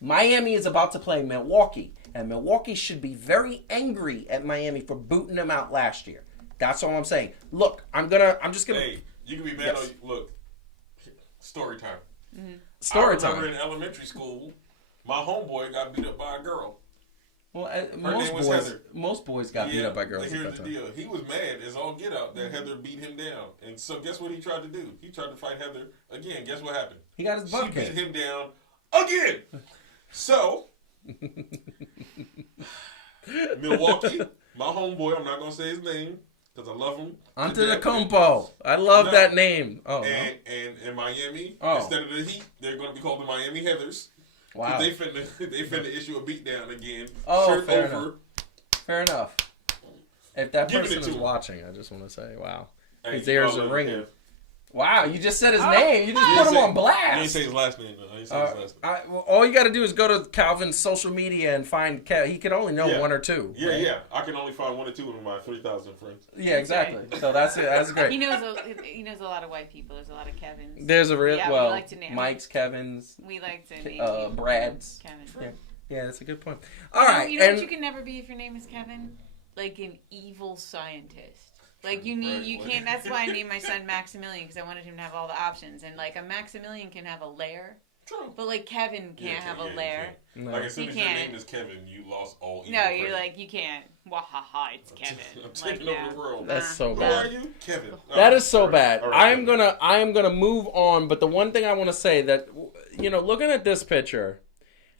Miami is about to play Milwaukee. And Milwaukee should be very angry at Miami for booting them out last year. That's all I'm saying. Look, I'm just gonna. Hey, you can be mad. Yes. Look, story time. Story I remember time. in elementary school, my homeboy got beat up by a girl. Well, name was Heather. most boys got beat up by girls. But At here's that the time. deal. He was mad as all get out that Heather beat him down. And so guess what he tried to do? He tried to fight Heather again. Guess what happened? He got his butt She beat kicked. him down again. So, Milwaukee, my homeboy, I'm not going to say his name because I love him. Antetokounmpo. I love No. that name. Oh, no. And Miami, Oh. instead of the Heat, they're going to be called the Miami Heathers. Wow. They finna issue a beatdown again. Oh, Shirt fair over. enough. Fair enough. If that Giving person it to is him. watching, I just want to say, wow. Hey, His ears y'all are love ringing. him. Wow, you just said his name. You just You put didn't him on say- blast. You didn't say his last name, though. I didn't say his last name. Well, all you got to do is go to Calvin's social media and find he could only know Yeah. one or two. Yeah, right? yeah. I can only find one or two of my 3,000 friends. Yeah, exactly. So that's it. That's great. He knows a lot of white people. There's a lot of Kevins. There's a real Yeah, we like to name Mike's, Kevin's, We like to name Brad's. Kevin. Yeah, that's a good point. All right, You know and what you can never be if your name is Kevin? Like an evil scientist. Like you Right. can't. That's why I named my son Maximilian, because I wanted him to have all the options. And like a Maximilian can have a lair, True. but like Kevin can't have a you lair. can't. Like as soon You as your can't. name is Kevin, you lost all evil No, you're credit. like you can't. Wahaha, it's Kevin. I'm taking over the world. That's so Who bad. are you? Kevin. That is so bad. All right, I am gonna move on, but the one thing I want to say that looking at this picture,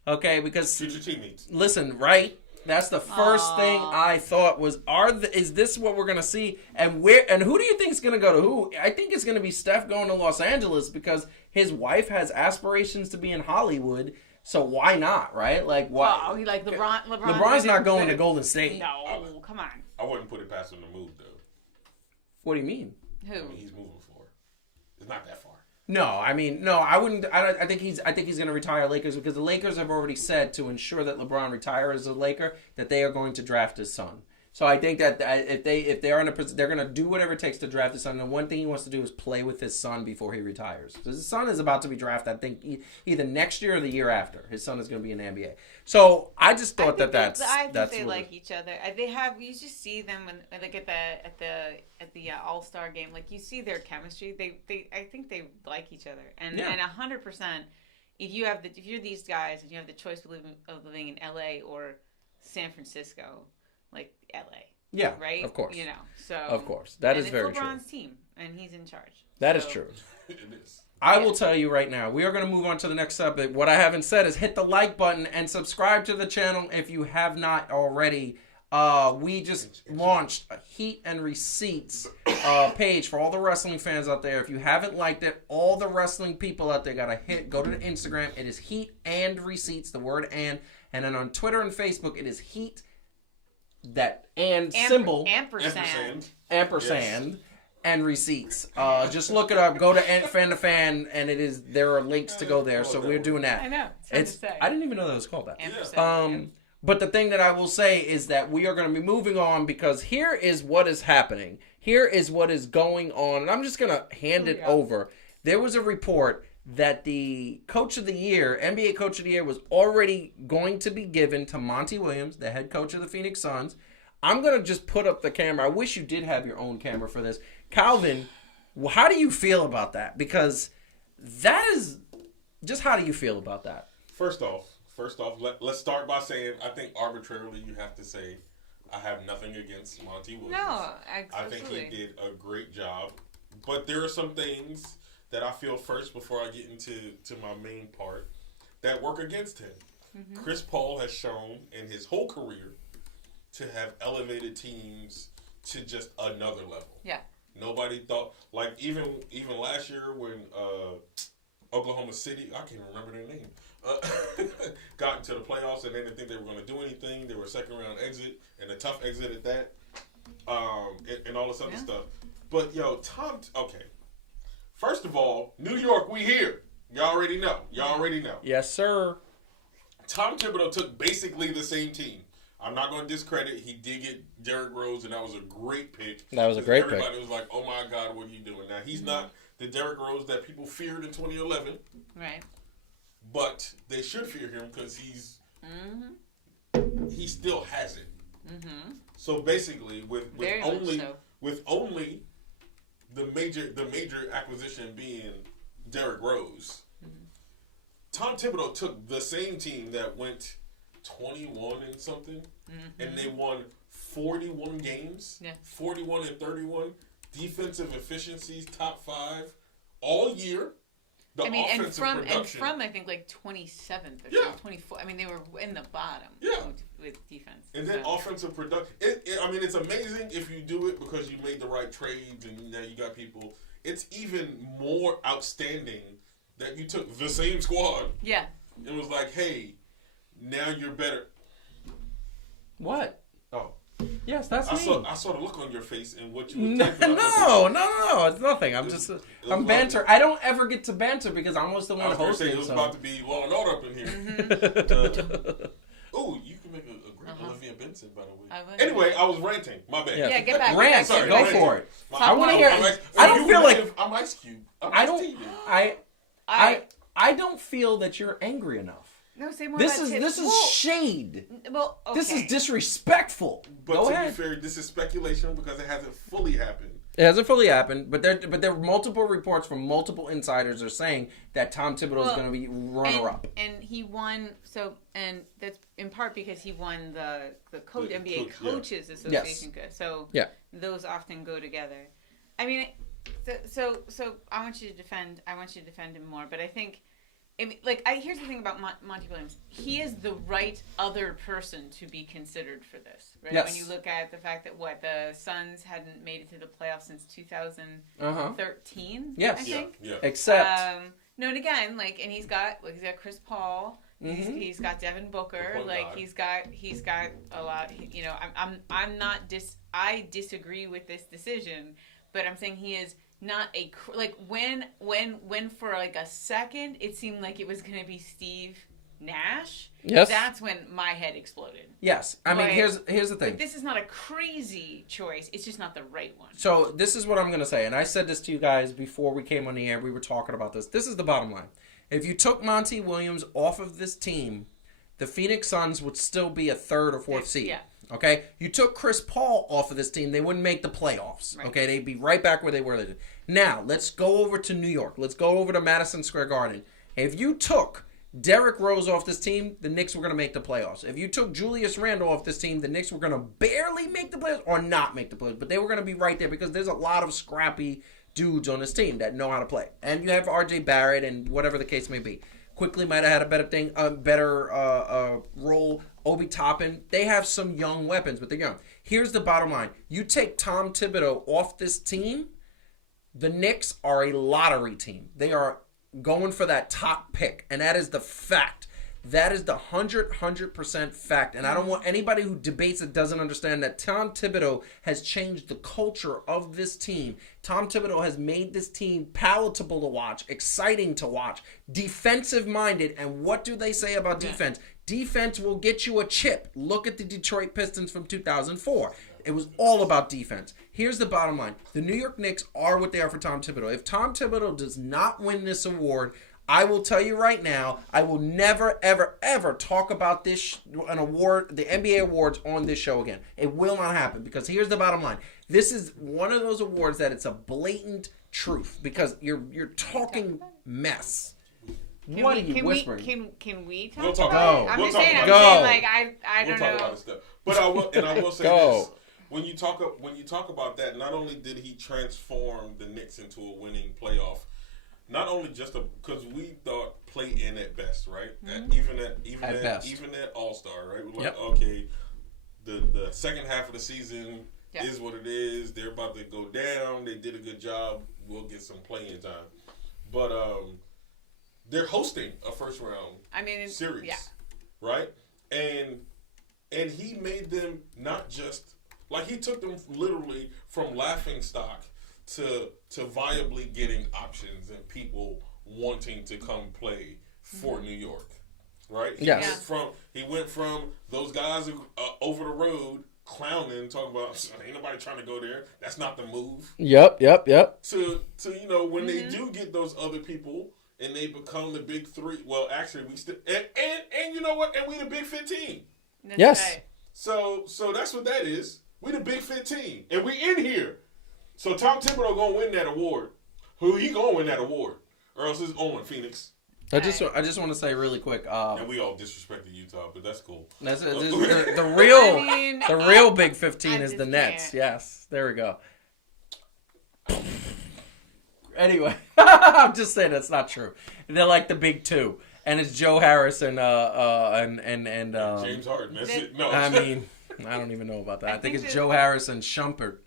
okay, because Future teammates. listen, right? That's the first thing I thought was, is this what we're gonna see? And who do you think is gonna go to who? I think it's gonna be Steph going to Los Angeles because his wife has aspirations to be in Hollywood. So why not, right? Like why? Oh, like LeBron. LeBron's not going to Golden State. No, come on. I wouldn't put it past him to move, though. What do you mean? Who? I mean, he's moving for. It's not that far. No, I wouldn't. I think he's going to retire Lakers because the Lakers have already said to ensure that LeBron retires as a Laker that they are going to draft his son. So I think that if they're in a position, they're going to do whatever it takes to draft his son. And one thing he wants to do is play with his son before he retires. Because his son is about to be drafted. I think either next year or the year after. His son is going to be in the NBA. So I just thought that's I think they what like each other. They have. You just see them when like at the All-Star game. Like you see their chemistry. I think they like each other. And 100%. If you're these guys and you have the choice of living in LA or San Francisco, like LA. Yeah, right. Of course. So of course that is very true. It's LeBron's true. team, and he's in charge. That is true. It is. I will tell you right now, we are going to move on to the next subject. What I haven't said is hit the like button and subscribe to the channel if you have not already. We just launched a Heat and Receipts page for all the wrestling fans out there. If you haven't liked it, all the wrestling people out there got to go to the Instagram. It is Heat and Receipts, the word and then on Twitter and Facebook, it is Heat, that and symbol, ampersand. ampersand. And receipts. Just look it up. Go to Fan to Fan, and there are links to go there. So we're doing that. I know. It's hard to say. I didn't even know that was called that. Ampersand. But the thing that I will say is that we are going to be moving on because here is what is happening. Here is what is going on, and I'm just going to hand it over. There was a report that the Coach of the Year, NBA Coach of the Year, was already going to be given to Monty Williams, the head coach of the Phoenix Suns. I'm going to just put up the camera. I wish you did have your own camera for this. Calvin, how do you feel about that? Because that is just, how do you feel about that? First off, let's start by saying I think arbitrarily you have to say I have nothing against Monty Williams. No, I think he did a great job. But there are some things that I feel first before I get into my main part that work against him. Mm-hmm. Chris Paul has shown in his whole career to have elevated teams to just another level. Yeah. Nobody thought, like even last year when Oklahoma City, I can't remember their name, got into the playoffs and they didn't think they were going to do anything. They were a second round exit and a tough exit at that, and all this other stuff. But yo, okay. First of all, New York, we here. Y'all already know. Yes, sir. Tom Thibodeau took basically the same team. I'm not going to discredit. He did get Derrick Rose, and that was a great pick. That was a great Everybody pick. Everybody was like, oh, my God, what are you doing? Now, he's not the Derrick Rose that people feared in 2011. Right. But they should fear him because he still has it. Mm-hmm. So, basically, with only the major acquisition being Derrick Rose, Tom Thibodeau took the same team that went 21 and something, and they won 41 games, 41 and 31, defensive efficiencies, top 5, all year. And from I think like 27th or 24. I mean, they were in the bottom with defense. And then offensive production. It's amazing if you do it because you made the right trades and now you got people. It's even more outstanding that you took the same squad. Yeah. It was like, hey, now you're better. What? Oh. Yes, that's me. I saw the look on your face and what you were No, it's nothing. I'm banter. I don't ever get to banter because I'm always the one hosting. It was about to be Law and Order up in here. Oh, you can make a great Olivia Benson, by the way. Anyway, I was ranting. My bad. Yeah, get back. Rant. Sorry, go for it. I want to hear. I don't feel like I'm Ice Cube. I don't feel that you're angry enough. No, say more. This is shade. Well, okay. This is disrespectful. But go to ahead. be fair, this is speculation because it hasn't fully happened. It hasn't fully happened, but there are multiple reports from multiple insiders are saying that Tom Thibodeau is going to be runner-up. And he won. And that's in part because he won the NBA Coaches Association. Yes. So those often go together. I mean, so I want you to defend. I want you to defend him more, but I think. Here's the thing about Monty Williams. He is the right other person to be considered for this, right? Yes. When you look at the fact that the Suns hadn't made it to the playoffs since 2013, yes. I think. Yeah. Except. No, and again, and he's got Chris Paul. Mm-hmm. He's got Devin Booker. He's got a lot. I disagree with this decision, but I'm saying he is. Not when for a second it seemed like it was going to be Steve Nash. Yes, that's when my head exploded. Yes, I mean here's the thing. This is not a crazy choice. It's just not the right one. So this is what I'm going to say, and I said this to you guys before we came on the air. We were talking about this. This is the bottom line. If you took Monty Williams off of this team, the Phoenix Suns would still be a 3rd or 4th seed. Yeah. Okay? You took Chris Paul off of this team, they wouldn't make the playoffs. Right. Okay? They'd be right back where they were. Now, let's go over to New York. Let's go over to Madison Square Garden. If you took Derrick Rose off this team, the Knicks were going to make the playoffs. If you took Julius Randle off this team, the Knicks were going to barely make the playoffs or not make the playoffs. But they were going to be right there because there's a lot of scrappy dudes on this team that know how to play. And you have R.J. Barrett and whatever the case may be. Quickly might have had a better role. Obi Toppin, they have some young weapons, but they're young. Here's the bottom line. You take Tom Thibodeau off this team, the Knicks are a lottery team. They are going for that top pick, and that is the fact. That is the 100% fact. And I don't want anybody who debates it doesn't understand that Tom Thibodeau has changed the culture of this team. Tom Thibodeau has made this team palatable to watch, exciting to watch, defensive-minded. And what do they say about defense? Defense will get you a chip. Look at the Detroit Pistons from 2004. It was all about defense. Here's the bottom line. The New York Knicks are what they are for Tom Thibodeau. If Tom Thibodeau does not win this award, I will tell you right now, I will never, ever, ever talk about the NBA awards on this show again. It will not happen because here's the bottom line. This is one of those awards that it's a blatant truth because you're talking mess. What are you whispering? Can we talk we'll talk about it? about it. I'm We'll just talk saying, about I don't know. We'll talk about this stuff. But I will say Go. this: when you talk about that, not only did he transform the Knicks into a winning playoff, not only just because we thought play in at best, right? Even at All Star, right? We're like, okay, the second half of the season is what it is. They're about to go down. They did a good job. We'll get some playing time, but they're hosting a first round series, right? And he made them not just like he took them literally from laughing stock to viably getting options and people wanting to come play for New York, right? He went from those guys over the road clowning, talking about ain't nobody trying to go there. That's not the move. Yep. To when they do get those other people and they become the big three. Well, actually, we still and you know what? And we the Big 15. That's right. So that's what that is. We the Big 15, and we in here. So Tom Thibodeau gonna win that award. Who he gonna win that award? Or else it's Owen Phoenix. I just want to say really quick. And we all disrespected Utah, but that's cool. That's the real Big 15 is the Nets. Yes, there we go. Anyway, I'm just saying that's not true. They're like the Big Two, and it's Joe Harris and James Harden. That's it. No, I mean, I don't even know about that. I think it's Joe Harris and Shamit.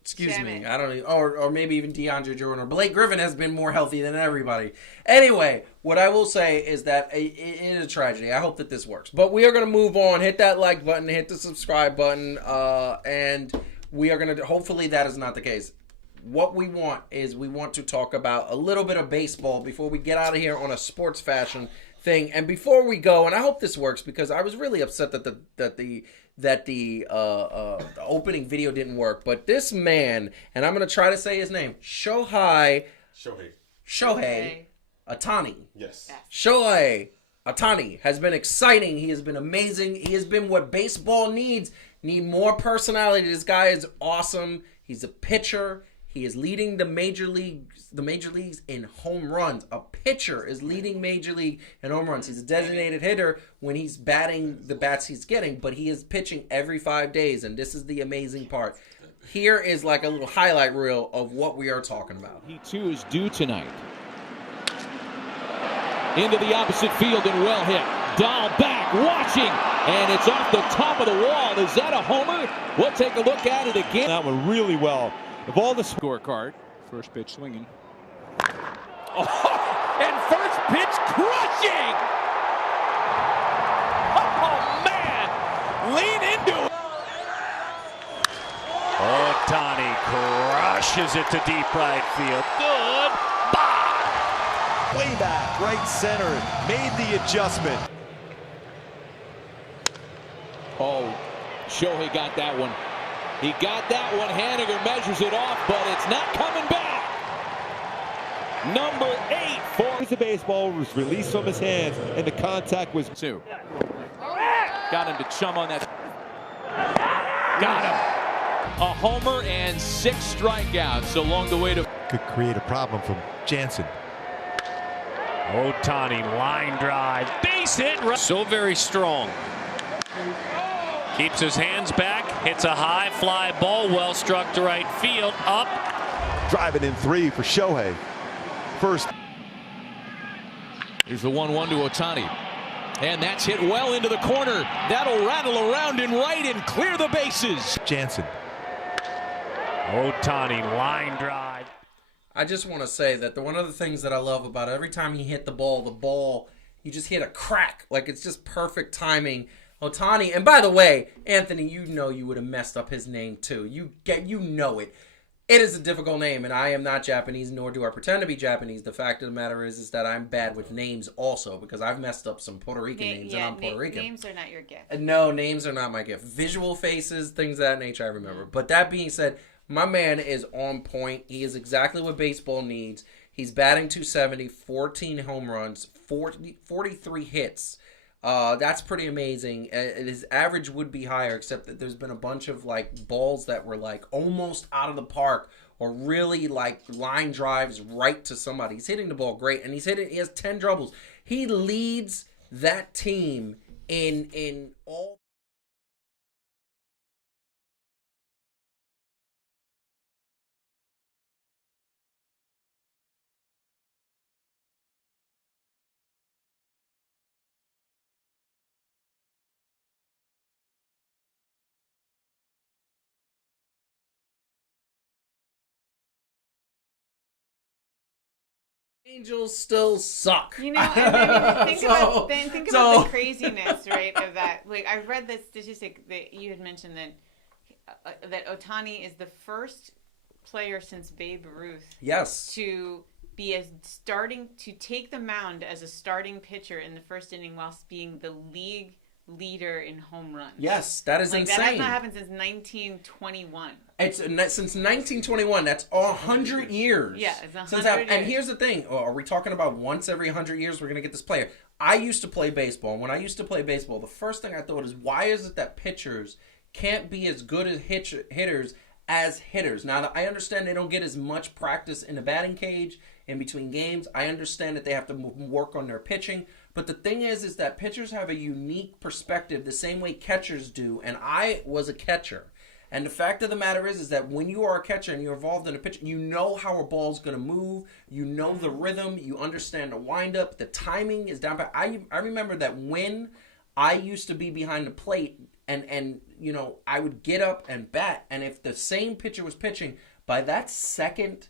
Excuse me. I don't even, or maybe even DeAndre Jordan or Blake Griffin has been more healthy than everybody. Anyway, what I will say is that it is a tragedy. I hope that this works. But we are going to move on. Hit that like button. Hit the subscribe button. And we are going to, hopefully that is not the case. What we want is we want to talk about a little bit of baseball before we get out of here on a sports fashion thing. And before we go, and I hope this works because I was really upset that the opening video didn't work. But this man, and I'm going to try to say his name, Shohei Ohtani. Yes. Shohei Ohtani has been exciting. He has been amazing. He has been what baseball needs. Need more personality. This guy is awesome. He's a pitcher. He is leading the major leagues in home runs. A pitcher is leading major league in home runs. He's a designated hitter when he's batting the bats he's getting, but he is pitching every 5 days, and this is the amazing part. Here is like a little highlight reel of what we are talking about. He too is due tonight. Into the opposite field and well hit. Dahl back, watching, and it's off the top of the wall. Is that a homer? We'll take a look at it again. That one really well. Of all the scorecard, first pitch swinging. Oh, and first pitch crushing! Oh, man! Lean into it. Ohtani crushes it to deep right field. Goodbye! way back, right center, made the adjustment. Oh, Shohei got that one. He got that one. Haniger measures it off, but it's not coming back. Number 8 for The baseball was released from his hands, and the contact was 2. Got him to chum on that. Got him. A homer and 6 strikeouts along the way to. Could create a problem from Jansen. Ohtani line drive, base hit. So very strong. Keeps his hands back, hits a high fly ball, well struck to right field, up. Driving in 3 for Shohei. First. Here's the 1-1 to Ohtani. And that's hit well into the corner. That'll rattle around in right and clear the bases. Jansen. Ohtani line drive. I just want to say that one of the things that I love about it, every time he hit the ball, you just hit a crack. Like, it's just perfect timing. Ohtani, and by the way, Anthony, you know you would have messed up his name too. You know it. It is a difficult name, and I am not Japanese, nor do I pretend to be Japanese. The fact of the matter is that I'm bad with names also, because I've messed up some Puerto Rican names, and I'm Puerto Rican. Names are not your gift. No, names are not my gift. Visual faces, things of that nature, I remember. But that being said, my man is on point. He is exactly what baseball needs. He's batting .270, 14 home runs, 43 hits. That's pretty amazing. His average would be higher, except that there's been a bunch of like balls that were like almost out of the park, or really like line drives right to somebody. He's hitting the ball great, and he has 10 doubles. He leads that team in all Angels still suck. You know, and then think about the craziness, right, of that. Like, I read this statistic that you had mentioned that Ohtani is the first player since Babe Ruth to be to take the mound as a starting pitcher in the first inning whilst being the league leader in home runs. Yes, that is insane. That has not happened since 1921. It's since 1921. That's 100 years. Yeah, it's 100 years. And here's the thing. Are we talking about once every 100 years we're going to get this player? I used to play baseball. And when I used to play baseball, the first thing I thought is, why is it that pitchers can't be as good as hitters as hitters? Now, I understand they don't get as much practice in the batting cage in between games. I understand that they have to work on their pitching. But the thing is that pitchers have a unique perspective the same way catchers do. And I was a catcher. And the fact of the matter is that when you are a catcher and you're involved in a pitch, you know how a ball's going to move. You know the rhythm. You understand the windup. The timing is down. I remember that when I used to be behind the plate and you know, I would get up and bat. And if the same pitcher was pitching, by that second...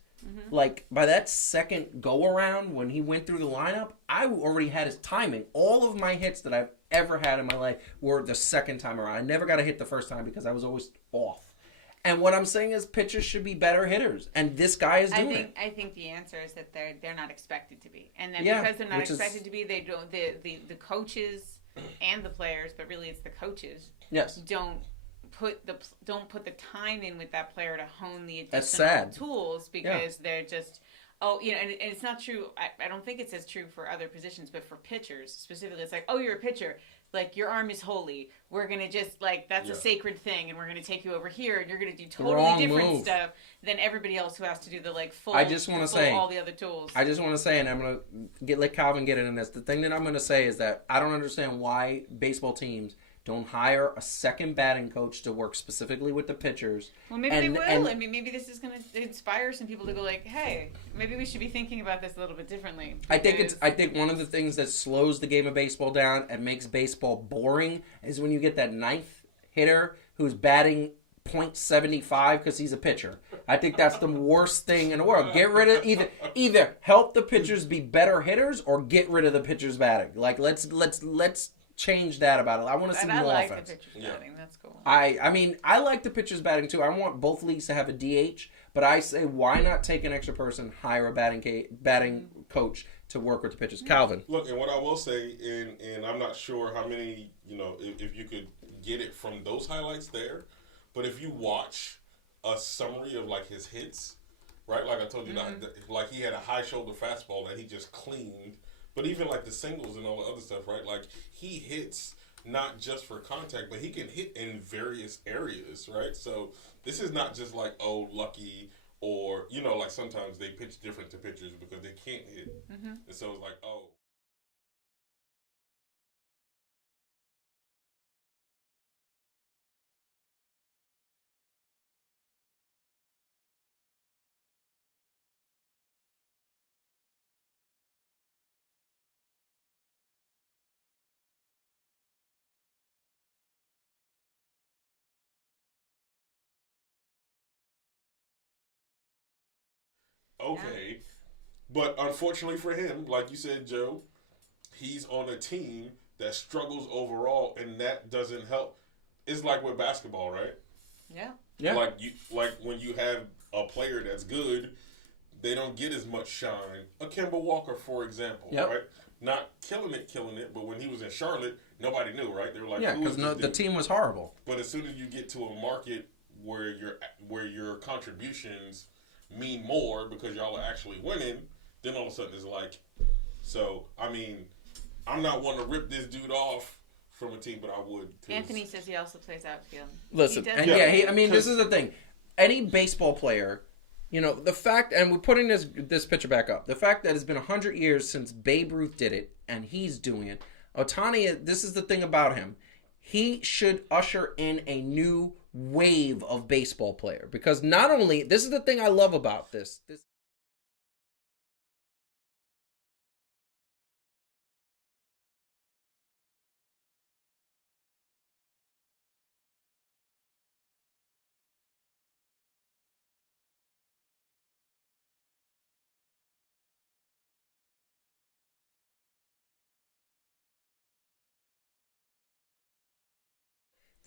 by that second go around when he went through the lineup, I already had his timing. All of my hits that I've ever had in my life were the second time around. I never got a hit the first time because I was always off. And what I'm saying is pitchers should be better hitters, and this guy is doing it. I think the answer is that they're not expected to be, and then because they're not expected to be, they don't. The coaches and the players, but really it's the coaches. Yes. Don't put the time in with that player to hone the additional tools because they're just and it's not true. I don't think it's as true for other positions, but for pitchers specifically, it's like, oh, you're a pitcher, like your arm is holy, we're gonna just that's a sacred thing, and we're gonna take you over here and you're gonna do totally different stuff than everybody else who has to do the full. I just want to say all the other tools. I just want to say, and I'm gonna let Calvin get in this. The thing that I'm gonna say is that I don't understand why baseball teams don't hire a second batting coach to work specifically with the pitchers. Well, maybe they will. I mean, maybe this is going to inspire some people to go hey, maybe we should be thinking about this a little bit differently. I think one of the things that slows the game of baseball down and makes baseball boring is when you get that ninth hitter who's batting .75 because he's a pitcher. I think that's the worst thing in the world. Get rid of either help the pitchers be better hitters or get rid of the pitchers batting. Let's change that about it. I want to see more offense. I like the pitchers batting. That's cool. I mean, I like the pitchers batting too. I want both leagues to have a DH, but I say, why not take an extra person, hire a batting coach to work with the pitchers? Calvin. Look, and what I will say, and I'm not sure how many, if you could get it from those highlights there, but if you watch a summary of his hits, right? Like I told you, that he had a high shoulder fastball that he just cleaned. But even the singles and all the other stuff, right? He hits not just for contact, but he can hit in various areas, right? So this is not just lucky or, sometimes they pitch different to pitchers because they can't hit. Mm-hmm. And so it's okay. But unfortunately for him, like you said, Joe, he's on a team that struggles overall, and that doesn't help. It's like with basketball, right? Yeah. Yeah. When you have a player that's good, they don't get as much shine. A Kemba Walker, for example, right? Not killing it, but when he was in Charlotte, nobody knew, right? They were like, because the team was horrible. But as soon as you get to a market where your contributions mean more because y'all are actually winning, then all of a sudden it's so, I mean, I'm not one to rip this dude off from a team, but I would. Anthony says he also plays outfield. Listen, this is the thing. Any baseball player, the fact, and we're putting this picture back up, the fact that it's been 100 years since Babe Ruth did it, and he's doing it. Ohtani, this is the thing about him. He should usher in a new wave of baseball player, because not only, this is the thing I love about this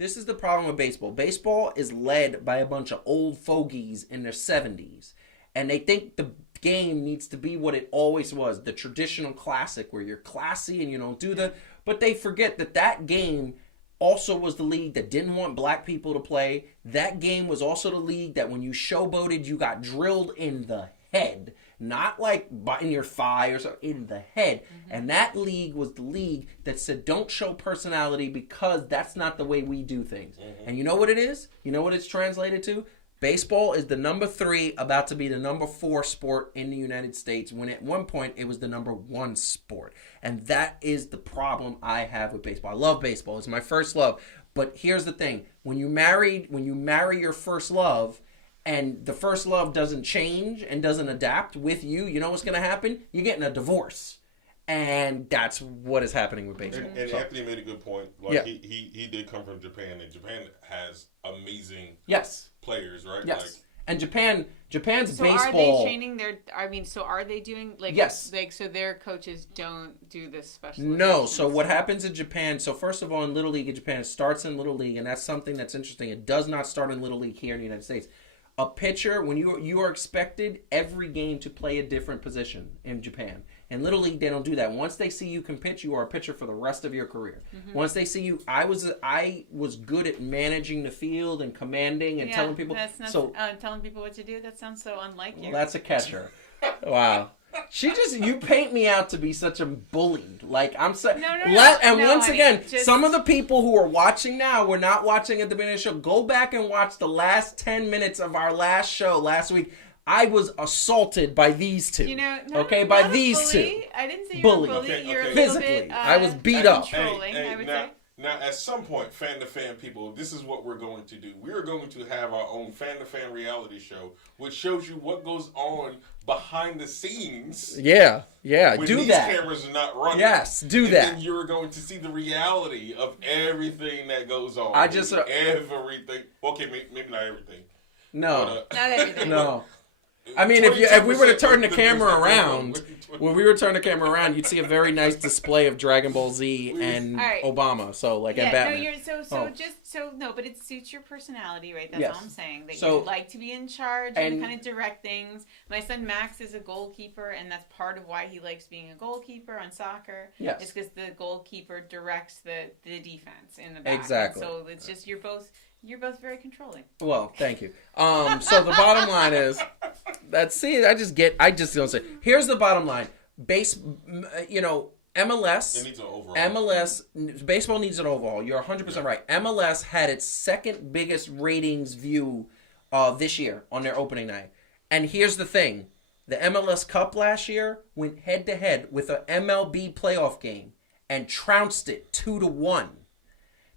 This is the problem with baseball. Baseball is led by a bunch of old fogies in their 70s. And they think the game needs to be what it always was, the traditional classic where you're classy and you don't do the... But they forget that game also was the league that didn't want black people to play. That game was also the league that when you showboated, you got drilled in the head. Not like in your thigh or so, in the head. And that league was the league that said, don't show personality because that's not the way we do things. And you know what it is? You know what it's translated to? Baseball is the number 3, about to be the number 4 sport in the United States, when at one point it was the number 1 sport. And that is the problem I have with baseball. I love baseball. It's my first love. But here's the thing. When you marry your first love, and the first love doesn't change and doesn't adapt with you, you know what's going to happen? You're getting a divorce. And that's what is happening with baseball. And Anthony made a good point. Like he did come from Japan, and Japan has amazing players, right? Yes. Like, and Japan's so baseball. Are they training their? I mean, so are they doing like? Yes. Like, so their coaches don't do this special. No. So what happens in Japan? So first of all, in Little League in Japan, it starts in Little League, and that's something that's interesting. It does not start in Little League here in the United States. A pitcher, when you are expected every game to play a different position in Japan. In Little League, they don't do that. Once they see you can pitch, you are a pitcher for the rest of your career. Once they see you, I was good at managing the field and commanding and telling people. That's not, telling people what to do. That sounds so unlike you. Well, that's a catcher. Wow. You paint me out to be such a bully. Like, I'm so. Once again, some of the people who are watching now, we're not watching at the beginning of the show. Go back and watch the last 10 minutes of our last show last week. I was assaulted by these two. By these two. I didn't say you're a bully. You're physically. I was beat up. Controlling, I would say. Now, at some point, fan-to-fan people, this is what we're going to do. We are going to have our own fan-to-fan reality show, which shows you what goes on behind the scenes. Yeah, when do these that. Cameras are not running. Yes, do and that. Then you're going to see the reality of everything that goes on. Everything. Okay, maybe not everything. No. Not everything. No. I mean, if we were to turn the camera around, you'd see a very nice display of Dragon Ball Z and Obama. So and Batman. But it suits your personality, right? That's all I'm saying. That you like to be in charge and kind of direct things. My son Max is a goalkeeper, and that's part of why he likes being a goalkeeper on soccer. Yes. It's because the goalkeeper directs the defense in the back. Exactly. So it's just you're both very controlling. Well, thank you. So the bottom line is I just don't say. Here's the bottom line. MLS. It needs an overhaul. MLS, baseball needs an overhaul. You're 100% right. MLS had its second biggest ratings view this year on their opening night. And here's the thing. The MLS Cup last year went head-to-head with an MLB playoff game and trounced it 2-1.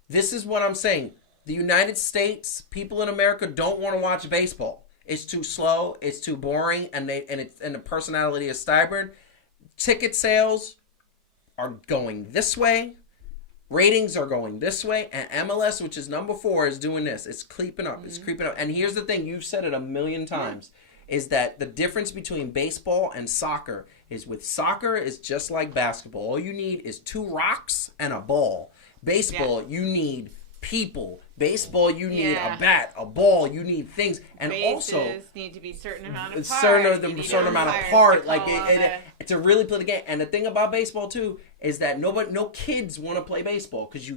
This is what I'm saying. The United States, people in America don't want to watch baseball. It's too slow, it's too boring, and the personality is stubborn. Ticket sales are going this way. Ratings are going this way. And MLS, which is number 4, is doing this. It's creeping up. It's creeping up. And here's the thing. You've said it a million times. Is that the difference between baseball and soccer is with soccer is just like basketball. All you need is 2 rocks and a ball. Baseball, you need people. Baseball, you need a bat, a ball. You need things, and bases also need to be certain amount of parts. certain amount of part, like to really play the game. And the thing about baseball too is that no kids want to play baseball because you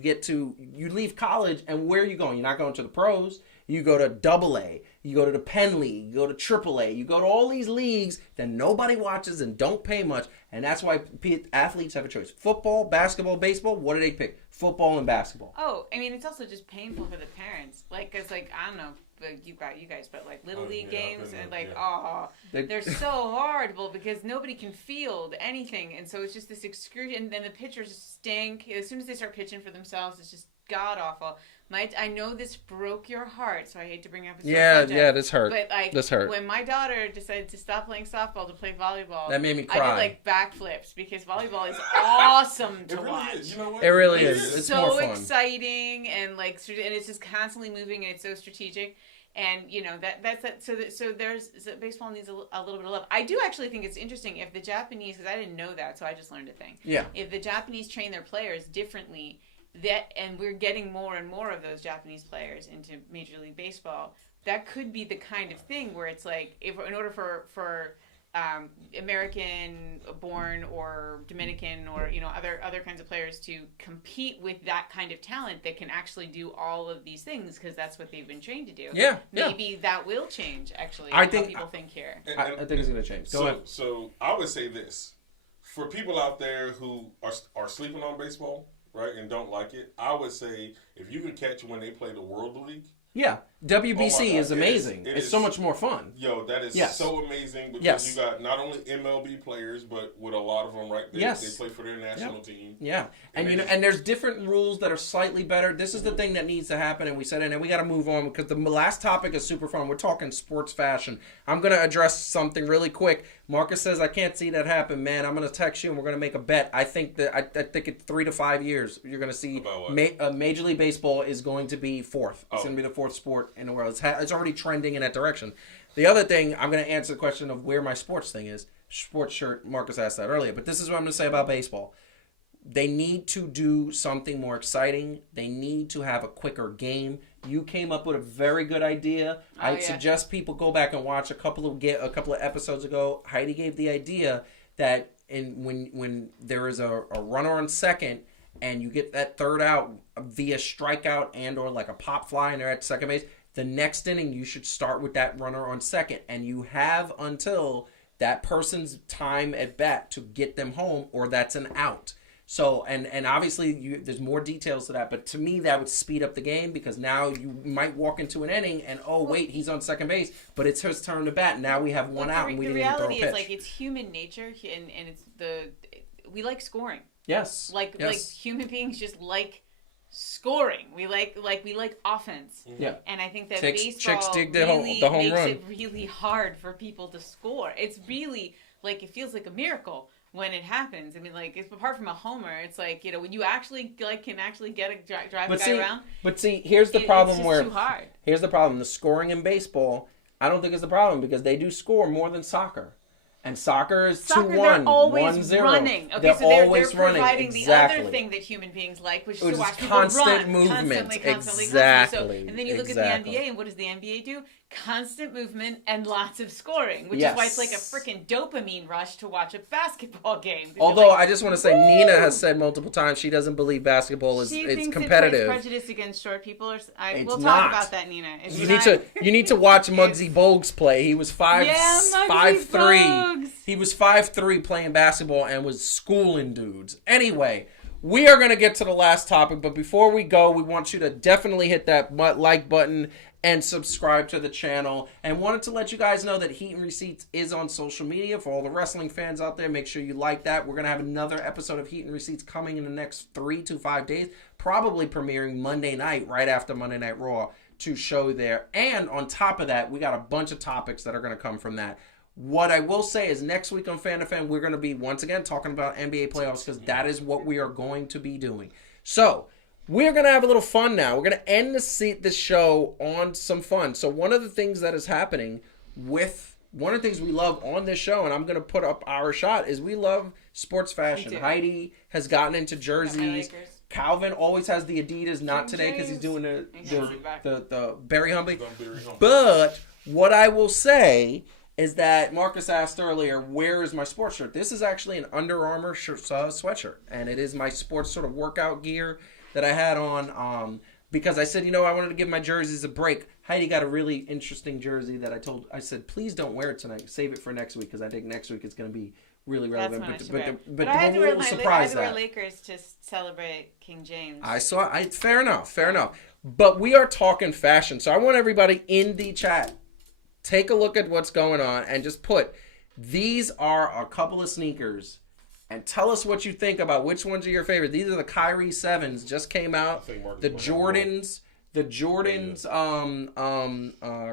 leave college and where are you going? You're not going to the pros. You go to AA, you go to the Penn League, you go to AAA, you go to all these leagues that nobody watches and don't pay much, and that's why athletes have a choice. Football, basketball, baseball, what do they pick? Football and basketball. Oh, I mean, it's also just painful for the parents. Like, because, I don't know, you guys, but, Little League games, and, they're so horrible because nobody can field anything, and so it's just this excruciating, and then the pitchers stink. As soon as they start pitching for themselves, it's just god-awful. I know this broke your heart, so I hate to bring up a subject. Yeah, this hurt. But this hurt. When my daughter decided to stop playing softball to play volleyball, that made me cry. I did backflips because volleyball is awesome to watch. Is. You know what? It really is. It's so more fun. Exciting and and it's just constantly moving and it's so strategic. And that's that. So baseball needs a little bit of love. I do actually think it's interesting if the Japanese, because I didn't know that, so I just learned a thing. Yeah. If the Japanese train their players differently and we're getting more and more of those Japanese players into Major League Baseball. That could be the kind of thing where it's like, if in order for American-born or Dominican or other kinds of players to compete with that kind of talent that can actually do all of these things because that's what they've been trained to do. Maybe that will change. Actually, I think how people think here. I think it's going to change. Go ahead. So I would say this for people out there who are sleeping on baseball, right, and don't like it. I would say if you could catch when they play the World League. Yeah, WBC is amazing. It's so much more fun. Yo, that is so amazing because you got not only MLB players, but with a lot of them, right? They play for their national team. Yeah, and there's different rules that are slightly better. This is the thing that needs to happen, and we said it, and we got to move on because the last topic is super fun. We're talking sports fashion. I'm going to address something really quick. Marcus says, I can't see that happen, man. I'm going to text you, and we're going to make a bet. I think that I think in 3 to 5 years, you're going to see Major League Baseball is going to be fourth. It's going to be the fourth sport in the world. It's already trending in that direction. The other thing, I'm going to answer the question of where my sports thing is. Sports shirt, Marcus asked that earlier. But this is what I'm going to say about baseball. They need to do something more exciting. They need to have a quicker game. You came up with a very good idea. I'd suggest people go back and watch a couple of episodes ago. Heidi gave the idea that when there is a runner on second and you get that third out via strikeout and or like a pop fly and they're at second base, the next inning you should start with that runner on second, and you have until that person's time at bat to get them home or that's an out. So, and obviously there's more details to that, but to me that would speed up the game because now you might walk into an inning and, oh, wait, he's on second base, but it's his turn to bat. Now we have one out and we didn't even throw a pitch. The reality is, like, it's human nature and it's we like scoring. Yes. Like human beings just like scoring. We like offense. Yeah. And I think that baseball really makes it really hard for people to score. It's really, like, it feels like a miracle when it happens. I mean, like, it's, apart from a homer, it's like, when you actually can actually get a drive a guy around. But see, here's the problem where too hard. Here's the problem. The scoring in baseball, I don't think is the problem because they do score more than soccer. And soccer is 2-1, they're always 1-0. Running. Okay, they're always providing the other thing that human beings like, which is to watch people run movement. Constantly. Exactly. So, and then you look at the NBA, and what does the NBA do? Constant movement and lots of scoring, which is why it's like a freaking dopamine rush to watch a basketball game. Although I just want to say, Nina has said multiple times she doesn't believe basketball is competitive. It's prejudice against short people. We'll talk about that, Nina. You need to watch Muggsy Bogues play. He was 5'3". He was 5'3" playing basketball and was schooling dudes. Anyway, we are going to get to the last topic, but before we go, we want you to definitely hit that like button and subscribe to the channel. And wanted to let you guys know that Heat and Receipts is on social media. For all the wrestling fans out there, make sure you like that. We're going to have another episode of Heat and Receipts coming in the next 3 to 5 days, probably premiering Monday night, right after Monday Night Raw, to show there. And on top of that, we got a bunch of topics that are going to come from that. What I will say is next week on Fan to Fan, we're going to be once again talking about NBA playoffs because that is what we are going to be doing. So we're going to have a little fun now. We're going to end the show on some fun. So one of the things that is happening with one of the things we love on this show, and I'm going to put up our shot, is we love sports fashion. Heidi has gotten into jerseys. Calvin always has the Adidas, not today because he's doing the Barry Humby. But what I will say is that Marcus asked earlier, where is my sports shirt? This is actually an Under Armour sweatshirt, and it is my sports sort of workout gear that I had on because I said, I wanted to give my jerseys a break. Heidi got a really interesting jersey that I said, please don't wear it tonight. Save it for next week because I think next week it's going to be really relevant. But I had to wear Lakers to celebrate King James. Fair enough. But we are talking fashion, so I want everybody in the chat, take a look at what's going on and just put, these are a couple of sneakers. And tell us what you think about which ones are your favorite. These are the Kyrie 7s, just came out. The Jordans